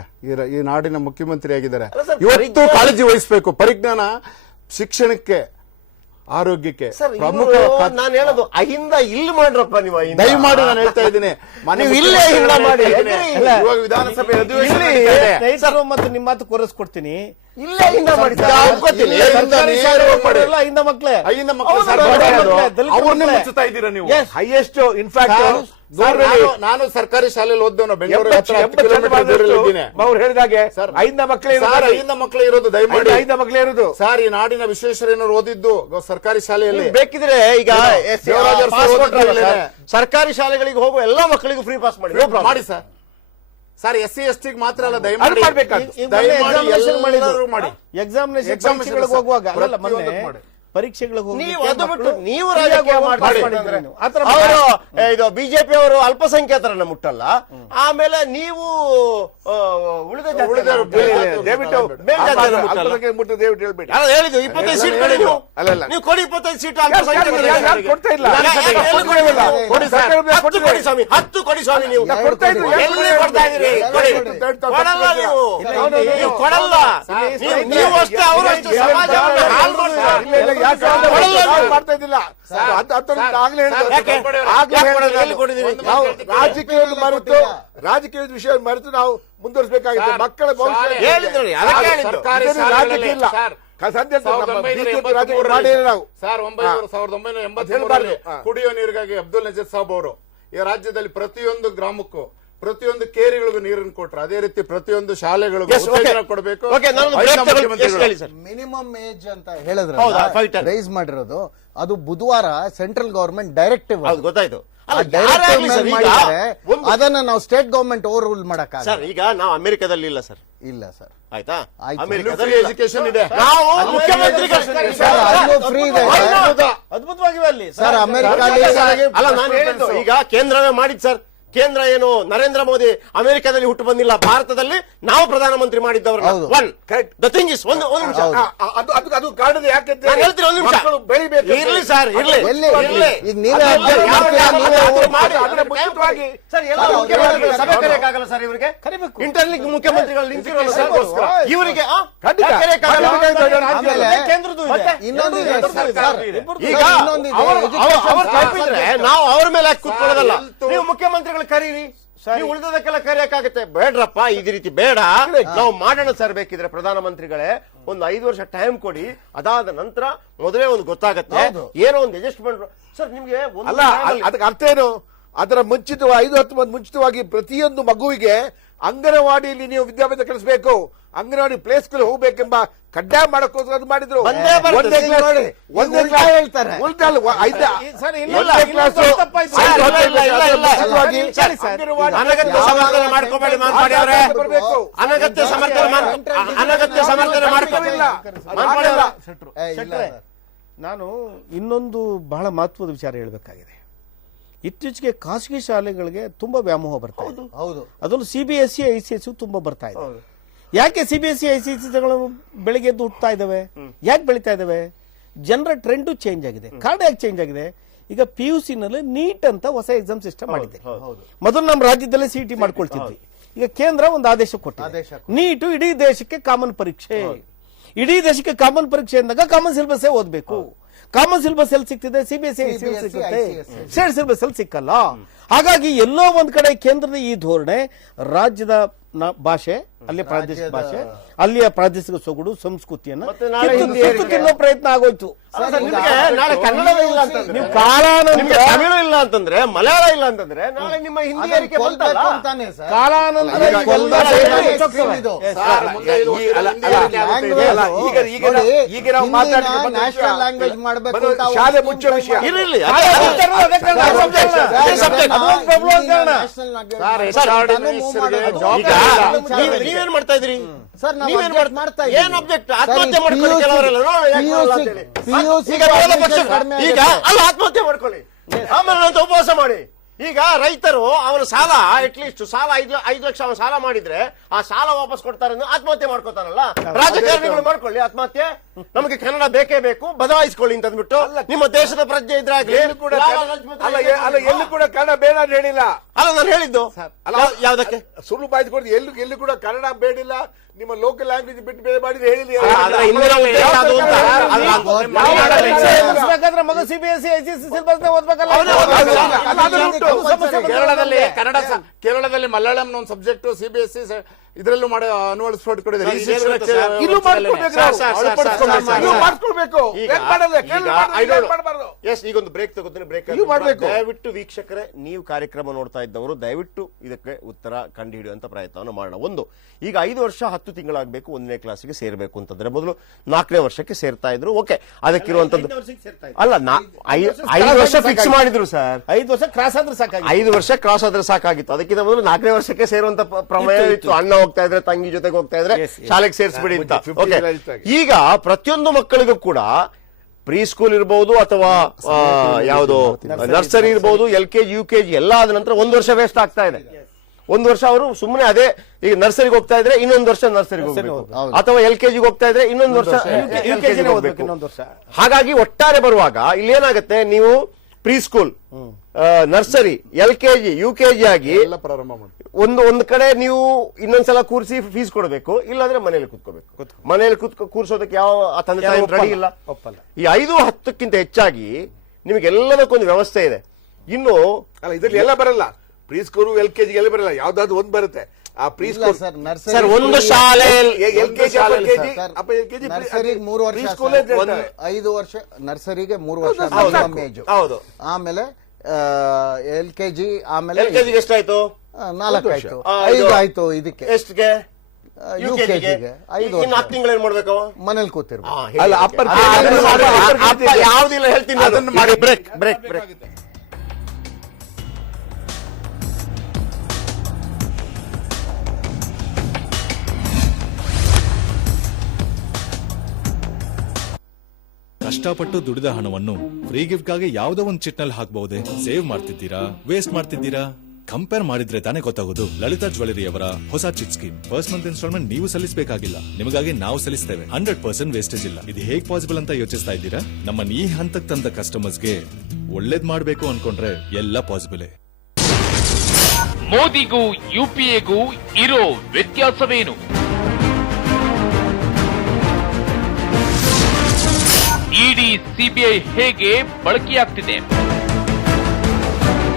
ಈ ನಾಡಿನ ಮುಖ್ಯಮಂತ್ರಿ ಆಗಿದ್ದಾರೆ. ಇವತ್ತು ಕಾಳಜಿ ವಹಿಸಬೇಕು. ಪರಿಜ್ಞಾನ ಶಿಕ್ಷಣಕ್ಕೆ, ಆರೋಗ್ಯಕ್ಕೆ ಪ್ರಮುಖ. ನಾನು ಹೇಳೋದು ಅಹಿಂದ ಇಲ್ಲಿ ಮಾಡ್ರಪ್ಪ ನೀವು. ದಯಮಾಡಿ ನಾನು ಹೇಳ್ತಾ ಇದ್ದೀನಿ, ಇಲ್ಲೇ ಅಹಿಂದ ಮಾಡಿ. ಇವಾಗ ವಿಧಾನಸಭೆ ರೈತರು ಮತ್ತು ನಿಮ್ಮ ಮಾತು ಕೋರಿಸ್ಕೊಡ್ತೀನಿ. ಇಲ್ಲೇ ಅಹಿಂದ ಮಾಡಿ. ಅಹಿಂದ ಮಕ್ಕಳೇ, ಅವ್ರನ್ನೇ ಮುಚ್ಚುತ್ತಾ ಇದ್ದೀರಾ ನೀವು. ಹೈಯೆಸ್ಟ್ ಇನ್ಫ್ಯಾಕ್ಟ್ ನಾನು ಸರ್ಕಾರಿ ಶಾಲೆಯಲ್ಲಿ ಓದ್ದವನು, ಬೆಂಗಳೂರು ಅವ್ರು ಹೇಳಿದಾಗೆ ಐದ ಮಕ್ಕಳೇ ಇರೋದು. ದಯಮಾಡಿ ಐದ ಮಕ್ಕಳೇ ಇರೋದು ಸರ್. ಈ ನಾಡಿನ ವಿಶ್ವೇಶ್ವರಯ್ಯನವರು ಓದಿದ್ದು ಸರ್ಕಾರಿ ಶಾಲೆಯಲ್ಲಿ. ಬೇಕಿದ್ರೆ ಈಗ ಸರ್ಕಾರಿ ಶಾಲೆಗಳಿಗೆ ಹೋಗುವ ಎಲ್ಲಾ ಮಕ್ಕಳಿಗೂ ಫ್ರೀ ಪಾಸ್ ಮಾಡಿ ಸರ್. ಸರ್, SC ST ಮಾತ್ರ ಅಲ್ಲ, ದಯಮಾಡಿ ಮಾಡಿ. ಎಕ್ಸಾಮಿನೇಷನ್ ಹೋಗುವಾಗ ಪರೀಕ್ಷೆಗಳಿಗೆ ನೀವು ರಾಜಕೀಯ ಮಾಡ್ತಾರೆ. ಇದು ಬಿಜೆಪಿ ಅವರು ಅಲ್ಪಸಂಖ್ಯಾತರನ್ನ ಮುಟ್ಟಲ್ಲ, ಆಮೇಲೆ ನೀವು ಉಳಿದ ಹೇಳಿದ್ದು 25 ಸೀಟ್ಗಳು ನೀವು ಕೊಡಿ. 25 ಸೀಟ್ ಕೊಡ್ತಾ ಇಲ್ಲ. 10 ಕೊಡಿ ಸ್ವಾಮಿ. ನೀವು ಎಲ್ಲಿ ಕೊಡ್ತಾ ಇದ್ದೀರಿ? ಕೊಡಲ್ಲ, ನೀವು ಕೊಡಲ್ಲ. ನೀವು ಅಷ್ಟೇ, ಅವರು ಅಷ್ಟೇ. ಸಮಾಜವನ್ನು ಮಾಡ್ತಾ ಇದ್ದಿಲ್ಲ. ರಾಜಕೀಯದ ವಿಷಯ ಮರೆತು ನಾವು ಮುಂದುವರಿಸಬೇಕಾಗಿದೆ. ಮಕ್ಕಳ ಭವಿಷ್ಯ ರಾಜಕೀಯ ಇಲ್ಲ. ಸದ್ಯ ನಾವು 1983 ಕುಡಿಯುವ ನೀರಿಗಾಗಿ ಅಬ್ದುಲ್ ನಜೀರ್ ಸಾಬ್ ಅವರು ಈ ರಾಜ್ಯದಲ್ಲಿ ಪ್ರತಿಯೊಂದು ಗ್ರಾಮಕ್ಕೂ ಪ್ರತಿಯೊಂದು ಕೇರಿಗಳಿಗೂ ನೀರನ್ನು ಕೊಟ್ಟರು. ಅದೇ ರೀತಿ ಪ್ರತಿಯೊಂದು ಶಾಲೆಗಳಿಗೂ ಉತ್ತೇಜನ ಕೊಡಬೇಕು. ಮಿನಿಮಮ್ ಏಜ್ ಅಂತ ಹೇಳಿದ್ರೆ ರೈಸ್ ಮಾಡಿರೋದು ಅದು ಬುಧವಾರ ಸೆಂಟ್ರಲ್ ಗವರ್ಮೆಂಟ್ ಡೈರೆಕ್ಟಿವ್. ಗೊತ್ತಾಯ್ತು. ಅದನ್ನ ನಾವು ಸ್ಟೇಟ್ ಗವರ್ಮೆಂಟ್ ಓವರ್ ರೂಲ್ ಮಾಡಕ್ ಸರ್. ಈಗ ನಾವು ಅಮೆರಿಕದಲ್ಲಿ ಇಲ್ಲ ಸರ್. ಇಲ್ಲ ಸರ್, ಆಯ್ತಾ? ಅಮೆರಿಕದಲ್ಲಿ ಎಜುಕೇಶನ್ ಇದೆ. ನಾವು ಮುಖ್ಯಮಂತ್ರಿಗಳು ಫ್ರೀ ಇದೆ ಅದ್ಭುತವಾಗಿವೆ ಅಲ್ಲಿ ಸರ್. ಅಮೆರಿಕ ಅಲ್ಲ, ನಾನು ಹೇಳಿದ್ದು ಈಗ ಕೇಂದ್ರವೇ ಮಾಡಿದ್ ಸರ್. ಕೇಂದ್ರ ಏನು ನರೇಂದ್ರ ಮೋದಿ ಅಮೆರಿಕದಲ್ಲಿ ಹುಟ್ಟು ಬಂದಿಲ್ಲ, ಭಾರತದಲ್ಲಿ ನಾವು ಪ್ರಧಾನಮಂತ್ರಿ ಮಾಡಿದ್ದವರು. ಹೌದು. ಒನ್ ದ ಥಿಂಗ್ ಇಸ್ ಒಂದು ನಿಮಿಷ ಅದು ಕಾರಣದ ಯಾಕೆ ನಾನು ಹೇಳ್ತೀನಿ, ಒಂದು ನಿಮಿಷ ಮಕ್ಕಳು ಬೆಳಿಬೇಕು. ಇರ್ಲಿ ಸರ್, ಇರ್ಲಿ ಎಲ್ಲಿ? ಇರ್ಲಿ. ಈಗ ನೀವೇ ಅದೆಲ್ಲ ಅಭ್ಯರ್ಥಿ ಯಾವ ಮಾಡ್ತೀರಾ? ಯಾವ ನೀವೇ ಅದನ್ನ ಮಾಡಿ, ಅದನ್ನ ಅದನ್ನ ಮುಂಚಿತವಾಗಿ ಸರ್ ಎಲ್ಲ ಹೌದು, ಮುಖ್ಯಮಂತ್ರಿಗಳು ಹೌದು, ಸಭೆ ಹೌದು. ಕರೆಯಕ್ಕಾಗಲ್ಲ ಸರ್ ಇವರಿಗೆ, ಕರಿಬೇಕು. ಇಂಟರ್ಲಿಂಕ್ ಮುಖ್ಯಮಂತ್ರಿಗಳು ನಿಂತಿರೋಲ್ಲ ಸರ್ ಕರಿಬೇಕು. ಇವರಿಗೆ ಖಂಡಿತ. ಕರೆಯಕ್ಕಾಗಲ್ಲ. ಆಮೇಲೆ ಕೇಂದ್ರದ್ದು ಇದೆ. ಮತ್ತೆ ಇನ್ನೊಂದು ಇದೆ ಎರಡರದ್ದು ಸರ್, ಇದೆ. ಸರ್, ಈಗ ಇನ್ನೊಂದಿದೆ, ಅವರು education ಕಲ್ಪಿದ್ರೆ ನಾವು ಅವ್ರ ಮೇಲೆ ಹಾಕಿ ಕೂತ್ಕೊಳ್ಳೋದಲ್ಲ. ನೀವು ಮುಖ್ಯಮಂತ್ರಿಗಳು ಕರೀರಿ, ನೀವು ಉಳಿದದಕ್ಕೆಲ್ಲ ಕರೆಯಕ್ಕಾಗತ್ತೆ. ಬೇಡ್ರಪ್ಪ, ಈ ರೀತಿ ಬೇಡ, ನಾವು ಮಾಡೋಣ ಸರ್. ಬೇಕಿದ್ರೆ ಪ್ರಧಾನಮಂತ್ರಿಗಳೇ ಒಂದು 5 ವರ್ಷ ಟೈಮ್ ಕೊಡಿ, ಅದಾದ ನಂತರ ಮೊದಲೇ ಒಂದು ಗೊತ್ತಾಗತ್ತೆ, ಏನೋ ಒಂದು ಅಡ್ಜಸ್ಟ್ಮೆಂಟ್. ಸರ್ ನಿಮ್ಗೆ ಒಂದು ಅಲ್ಲ, ಅದಕ್ಕೆ ಅರ್ಥ ಏನು? ಅದರ ಮುಂಚಿತವಾಗಿ 5-10 ಮಂದಿ ಮುಂಚಿತವಾಗಿ ಪ್ರತಿಯೊಂದು ಮಗುವಿಗೆ ಅಂಗನವಾಡಿಯಲ್ಲಿ ನೀವು ವಿದ್ಯಾಭ್ಯಾಸ ಕಲಿಸಬೇಕು, ಅಂಗನವಾಡಿ ಪ್ಲೇಸ್ಗಳು ಹೋಗ್ಬೇಕೆಂಬ ಕಡ್ಡಾಯ ಮಾಡಕ್ಕೋಸ್ಕರ ಅದು ಮಾಡಿದ್ರು. ಬಂದೇ ಬರ್ತದೆ. ಒಂದನೇ ಕ್ಲಾಸ್ ನೋಡಿ, ಒಂದನೇ ಉಲ್ಟಾ ಕ್ಲಾಸ್ ಹೇಳ್ತಾರೆ. ಉಲ್ಟಾ ಅಲ್ಲ, ಸರ್, ಇಲ್ಲ, ಒಂದನೇ ಇಲ್ಲ, ಕ್ಲಾಸ್ ಇನ್ನೊಂದು ತಪ್ಪಾಯ್ತು. ಇಲ್ಲ, ಇಲ್ಲ, ಇಲ್ಲ, ಇಲ್ಲ. ಮುಂಚಿತವಾಗಿ ಸರಿ, ಸರ್. ಅಂಗನವಾಡಿ ಅನಗತ್ಯ ಸಮರ್ಥನೆ ಮಾಡ್ಕೋಬೇಡಿ ಮಾನ್ಪಾಡಿ ಅವರೇ. ಬರಬೇಕು. ಅನಗತ್ಯ ಸಮರ್ಥನೆ ಮಾಡ್ಕೋಬೇಡಿ. ಏ, ಇಲ್ಲ ಶೆಟ್ರೆ, ಸರ್. ನಾನು ಇನ್ನೊಂದು ಬಹಳ ಮಹತ್ವದ ವಿಚಾರ ಹೇಳಬೇಕಾಗಿದೆ. ಇತ್ತೀಚೆಗೆ ಖಾಸಗಿ ಶಾಲೆಗಳಿಗೆ ತುಂಬಾ ವ್ಯಾಮೋಹ ಬರ್ತಾ ಇದೆ. ಹೌದು. ಅದನ್ನು CBSE ICSE ತುಂಬಾ ಬರ್ತಾ ಇದೆ. ಯಾಕೆ CBSE ICSEಗಳು ಬೆಳಿಗ್ಗೆ ಎದ್ದು ಹುಟ್ಟತಾ ಇದಾವೆ? ಯಾಕೆ ಬೆಳಿತಾ ಇದಾವೆ? ಜನರ ಟ್ರೆಂಡ್ ಚೇಂಜ್ ಆಗಿದೆ. ಕಾರಣ ಯಾಕೆ ಚೇಂಜ್ ಆಗಿದೆ? ಈಗ PUC ನಲ್ಲಿ ನೀಟ್ ಅಂತ ಹೊಸ ಎಕ್ಸಾಮ್ ಸಿಸ್ಟಮ್ ಮಾಡಿದೆ. ಮೊದಲು ನಮ್ಮ ರಾಜ್ಯದಲ್ಲೇ CET ಮಾಡ್ಕೊಳ್ತಿದ್ವಿ. ಈಗ ಕೇಂದ್ರ ಒಂದು ಆದೇಶ ಕೊಟ್ಟಿದೆ, ನೀಟು ಇಡೀ ದೇಶಕ್ಕೆ ಕಾಮನ್ ಪರೀಕ್ಷೆ. ಇಡೀ ದೇಶಕ್ಕೆ ಕಾಮನ್ ಪರೀಕ್ಷೆ ಅಂದಾಗ ಕಾಮನ್ ಸಿಲೆಬಸ್ ಓದ್ಬೇಕು. ಕಾಮನ್ ಸಿಲೆಬಸ್ ಎಲ್ಲಿ ಸಿಗ್ತಿದೆ? CBSE ಸಿಗುತ್ತೆ, ಸ್ಟೇಟ್ ಸಿಲೆಬಸ್ ಅಲ್ಲಿ ಸಿಕ್ಕಲ್ಲ. ಹಾಗಾಗಿ ಎಲ್ಲೋ ಒಂದ್ ಕಡೆ ಕೇಂದ್ರದ ಈ ಧೋರಣೆ ರಾಜ್ಯದ ಭಾಷೆ, ಅಲ್ಲಿಯ ಪ್ರಾದೇಶಿಕ ಭಾಷೆ, ಅಲ್ಲಿಯ ಪ್ರಾದೇಶಿಕ ಸೊಗಡು, ಸಂಸ್ಕೃತಿಯನ್ನ ತಿನ್ನೋ ಪ್ರಯತ್ನ ಆಗೋಯ್ತು. ನಾಳೆ ಕನ್ನಡ ಇಲ್ಲ ಅಂತಂದ್ರೆ, ನೀವು ಕಾಲಾನಂತರ ತಮಿಳು ಇಲ್ಲ ಅಂತಂದ್ರೆ, ಮಲಯಾಳ ಇಲ್ಲ ಅಂತಂದ್ರೆ, ನಾಳೆ ನಿಮ್ಮ ಹಿಂದಿ ಏರಿಕೆ ಬಂತಲ್ಲ. ಅಂತಾನೆ ಸರ್. ಕಾಲಾನಂತರ ಅದನ್ನ ಇವೆಲ್ಲ ಕೊಲ್ಬೇಕು ಸೇರಿ ಅಂತ ಹೋಗ್ತವೆ. ಇದು. ಈಗ ನಾವು ಮಾತಾಡಿದ ನ್ಯಾಷನಲ್ ಲ್ಯಾಂಗ್ವೇಜ್ ಮಾಡಬೇಕು ಅಂತ ಶಾಲೆ ಮುಚ್ಚೋ ವಿಷಯ ಇರಲಿ, ನೀವೇನ್ ಮಾಡ್ತಾ ಇದ್ರಿ? ಸರ್, ನಾವು ನೀವೇನ್ object ಮಾಡ್ತಾ ಇದ್ದೀವಿ. ಏನ್ object? ಆತ್ಮಹತ್ಯೆ ಮಾಡ್ಕೊಳ್ಳಿ ಕೆಲವರೆಲ್ಲ. ನೋಡಿ, ಯಾಕೆ ಮಾಡಲ್ಲ ಅಂತ ಹೇಳಿ. PUC ಈಗ ವಿರೋಧ ಪಕ್ಷ ಕಡಿಮೆ ಈಗ ಆಗಿದೆ. ಅಲ್ಲ, ಆತ್ಮಹತ್ಯೆ ಮಾಡ್ಕೊಳ್ಳಿ, ಆಮೇಲೆ ನಂತರ ಉಪವಾಸ ಮಾಡಿ. ಈಗ ರೈತರು ಅವನ ಸಾಲ ಅಟ್ಲೀಸ್ಟ್ ಸಾಲ 5 ಲಕ್ಷ ಅವನ ಸಾಲ ಮಾಡಿದ್ರೆ ಆ ಸಾಲ ವಾಪಸ್ ಕೊಡ್ತಾರೆ ಅಂದ್ರೆ ಆತ್ಮಹತ್ಯೆ ಮಾಡ್ಕೋತಾನಲ್ಲ. ರಾಜಕಾರಣಿಗಳು ಮಾಡ್ಕೊಳ್ಳಿ ಆತ್ಮಹತ್ಯೆ. ನಮಗೆ ಕನ್ನಡ ಬೇಕೇ ಬೇಕು, ಬದಲಾಯಿಸ್ಕೊಳ್ಳಿ ಅಂತ ಅಂದ್ಬಿಟ್ಟು ನಿಮ್ಮ ದೇಶದ ಪ್ರಜ್ಞೆ ಇದ್ರಾಗ್ಲಿ. ಎಲ್ಲೂ ಕೂಡ ಕನ್ನಡ ಬೇಡ ಅಂತ ಹೇಳಿಲ್ಲ. ಅಲ್ಲ, ನಾನು ಹೇಳಿದ್ದು ಯಾವ್ದಕ್ಕೆ ಸುಳ್ಳು ಬಾಯ್ದು ಕೊಡ್ದು ಎಲ್ಲೂ ಕೂಡ ಕನ್ನಡ ಬೇಡಿಲ್ಲ, ನಿಮ್ಮ ಲೋಕಲ್ ಲ್ಯಾಂಗ್ವೇಜ್ ಬಿಟ್ಟು ಬೇರೆ ಮಾಡಿದ್ರೆ ಹೇಳಿಲ್ಲ. ಅದರ ಹಿಂದಿನ ಉದ್ದೇಶ ಅದು ಅಂತ. ಓದಿಸ್ಬೇಕಾದ್ರೆ ಮಗ CBSE ICSE ಸಿಲೆಬಸ್ ಓದ್ಬೇಕಲ್ಲ. ಕೇರಳದಲ್ಲಿ ಮಲಯಾಳಂ ಒಂದು ಸಬ್ಜೆಕ್ಟ್ CBSE ಇದರಲ್ಲೂ ಮಾಡಿ ಅನುವಡಿಸ್ಕೊಟ್ಟಿದ್ದಾರೆ. ಇಲ್ಲೂ ಮಾಡ್ಕೊಳ್ಬೇಕು. ಈಗೊಂದು ಬ್ರೇಕ್ ತಗೋತೀನಿ. ಬ್ರೇಕ್ ದಯವಿಟ್ಟು ವೀಕ್ಷಕರೇ, ನೀವು ಕಾರ್ಯಕ್ರಮ ನೋಡ್ತಾ ಇದ್ದವರು ದಯವಿಟ್ಟು ಇದಕ್ಕೆ ಉತ್ತರ ಕಂಡುಹಿಡಿಯುವಂತ ಪ್ರಯತ್ನವನ್ನು ಮಾಡೋಣ. ಒಂದು, ಈಗ 5 ವರ್ಷ 10 ತಿಂಗಳಾಗಬೇಕು 1ನೇ ಕ್ಲಾಸ್ಗೆ ಸೇರ್ಬೇಕು ಅಂತಂದ್ರೆ ಮೊದಲು 4ನೇ ವರ್ಷಕ್ಕೆ ಸೇರ್ತಾ ಇದ್ರು. ಓಕೆ, ಅದಕ್ಕಿರುವಂತದ್ದು ಅಲ್ಲ, 5 ವರ್ಷ ಫಿಕ್ಸ್ ಮಾಡಿದ್ರು ಸರ್. 5 ವರ್ಷ ಕ್ರಾಸ್ ಆದ್ರೆ ಸಾಕಾಗಿ 5 ವರ್ಷ ಕ್ರಾಸ್ ಆದ್ರೆ ಸಾಕಾಗಿತ್ತು. ಅದಕ್ಕಿಂತ ಮೊದಲು 4ನೇ ವರ್ಷಕ್ಕೆ ಸೇರುವಂತ ಪ್ರಮೇಯ ಇತ್ತು. ಅಣ್ಣ ಹೋಗ್ತಾ ಇದ್ರೆ, ತಂಗಿ ಜೊತೆಗೆ ಹೋಗ್ತಾ ಇದ್ರೆ ಶಾಲೆಗೆ ಸೇರಿಸ್ಬಿಡಿ ಅಂತ. ಓಕೆ, ಈಗ ಪ್ರತಿಯೊಂದು ಮಕ್ಕಳಿಗೂ ಕೂಡ ಪ್ರೀ ಸ್ಕೂಲ್ ಇರಬಹುದು ಅಥವಾ ಯಾವುದು ನರ್ಸರಿ ಇರಬಹುದು, LKG UKG ಎಲ್ಲ ಆದ ನಂತರ 1 ವರ್ಷ ವೇಸ್ಟ್ ಆಗ್ತಾ ಇದೆ. 1 ವರ್ಷ ಅವರು ಸುಮ್ಮನೆ ಅದೇ, ಈಗ ನರ್ಸರಿಗೆ ಹೋಗ್ತಾ ಇದ್ರೆ ಇನ್ನೊಂದು ವರ್ಷ ನರ್ಸರಿಗೆ ಹೋಗ್ಬೇಕು, ಅಥವಾ LKG ಹೋಗ್ತಾ ಇದ್ರೆ ಇನ್ನೊಂದು ವರ್ಷ UKG ಹೋಗ್ಬೇಕು. ಇನ್ನೊಂದು ವರ್ಷ. ಹಾಗಾಗಿ ಒಟ್ಟಾರೆ ಬರುವಾಗ ಇಲ್ಲಿ ಏನಾಗುತ್ತೆ, ನೀವು preschool, nursery, LKG UKG ಆಗಿ ಪ್ರಾರಂಭ ಮಾಡಿ ಒಂದು ಕಡೆ ನೀವು ಇನ್ನೊಂದ್ಸಲ ಕೂರಿಸಿ ಫೀಸ್ ಕೊಡಬೇಕು, ಇಲ್ಲಾಂದ್ರೆ ಮನೇಲಿ ಕೂತ್ಕೋಬೇಕು. ಮನೇಲಿ ಕೂರ್ಸೋದಕ್ಕೆ ಯಾವ ತಂದೆ ತಾಯಿ ರೆಡಿ ಇಲ್ಲ. ಈ 5-10ಕ್ಕಿಂತ ಹೆಚ್ಚಾಗಿ ನಿಮಗೆಲ್ಲದಕ್ಕೊಂದು ವ್ಯವಸ್ಥೆ ಇದೆ. ಇನ್ನು ಅಲ್ಲ, ಇದ್ರಲ್ಲಿ ಎಲ್ಲ ಬರಲ್ಲ. ಪ್ರೀ ಸ್ಕೂಲ್ LKG ಎಲ್ಲ ಬರಲ್ಲ, ಯಾವ್ದಾದ್ರು ಒಂದ್ ಬರುತ್ತೆ. ಆ ಪ್ರೀ ಸ್ಕೂಲ್ ಸರ್, ಒಂದು ಶಾಲೆ ನರ್ಸರಿಗೆ 3 ವರ್ಷ, 5 ವರ್ಷ ನರ್ಸರಿಗೆ 3 ವರ್ಷ ಏಜ್. ಹೌದು. ಆಮೇಲೆ LKG, ಆಮೇಲೆ LKG ಎಷ್ಟಾಯ್ತು? 4 ಆಯ್ತು, 5 ಆಯ್ತು. ಇದಕ್ಕೆ ಎಷ್ಟಿಗೆ? UKG 5 ವರ್ಷ. 4 ತಿಂಗಳು ಏನ್ ಮಾಡ್ಬೇಕು? ಮನೇಲಿ ಕೂತಿರ್ಬೇಕು. ಅಲ್ಲ, ಅಪ್ಪರ್ ಯಾವ್ದಿಲ್ಲ ಹೇಳ್ತೀನಿ. ಅದನ್ನು ಮಾಡಿ. ಬ್ರೇಕ್. ಕಷ್ಟಪಟ್ಟು ದುಡಿದ ಹಣವನ್ನು ಫ್ರೀ ಗಿಫ್ಟ್ಗಾಗಿ ಯಾವುದೋ ಒಂದು ಚಿಟ್ನಲ್ಲಿ ಹಾಕಬಹುದೇ? ಸೇವ್ ಮಾಡ್ತಿದ್ದೀರಾ, ವೇಸ್ಟ್ ಮಾಡ್ತಿದ್ದೀರಾ? ಕಂಪೇರ್ ಮಾಡಿದ್ರೆ ತಾನೇ ಗೊತ್ತಾಗೋದು. ಲಲಿತಾ ಜ್ಯುವೆಲರಿ ಅವರ ಹೊಸ chit scheme. First month instalment ನೀವು ಸಲ್ಲಿಸಬೇಕಾಗಿಲ್ಲ, ನಿಮಗಾಗಿ ನಾವು ಸಲ್ಲಿಸ್ತೇವೆ. 100% ವೇಸ್ಟೇಜ್ ಇಲ್ಲ. ಇದು ಹೇಗ್ ಪಾಸಿಬಲ್ ಅಂತ ಯೋಚಿಸ್ತಾ ಇದ್ದೀರಾ? ನಮ್ಮನ್ನ ಈ ಹಂತಕ್ಕೆ ತಂದ ಕಸ್ಟಮರ್ಸ್ಗೆ ಒಳ್ಳೇದ್ ಮಾಡ್ಬೇಕು ಅನ್ಕೊಂಡ್ರೆ ಎಲ್ಲ ಪಾಸಿಬಲ್. ಮೋದಿಗೂ ಯುಪಿಎಗೂ ಇರೋ ವ್ಯತ್ಯಾಸವೇನು? ಇಡಿ ಸಿಬಿಐ ಹೇಗೆ ಬಳಕೆಯಾಗ್ತಿದೆ?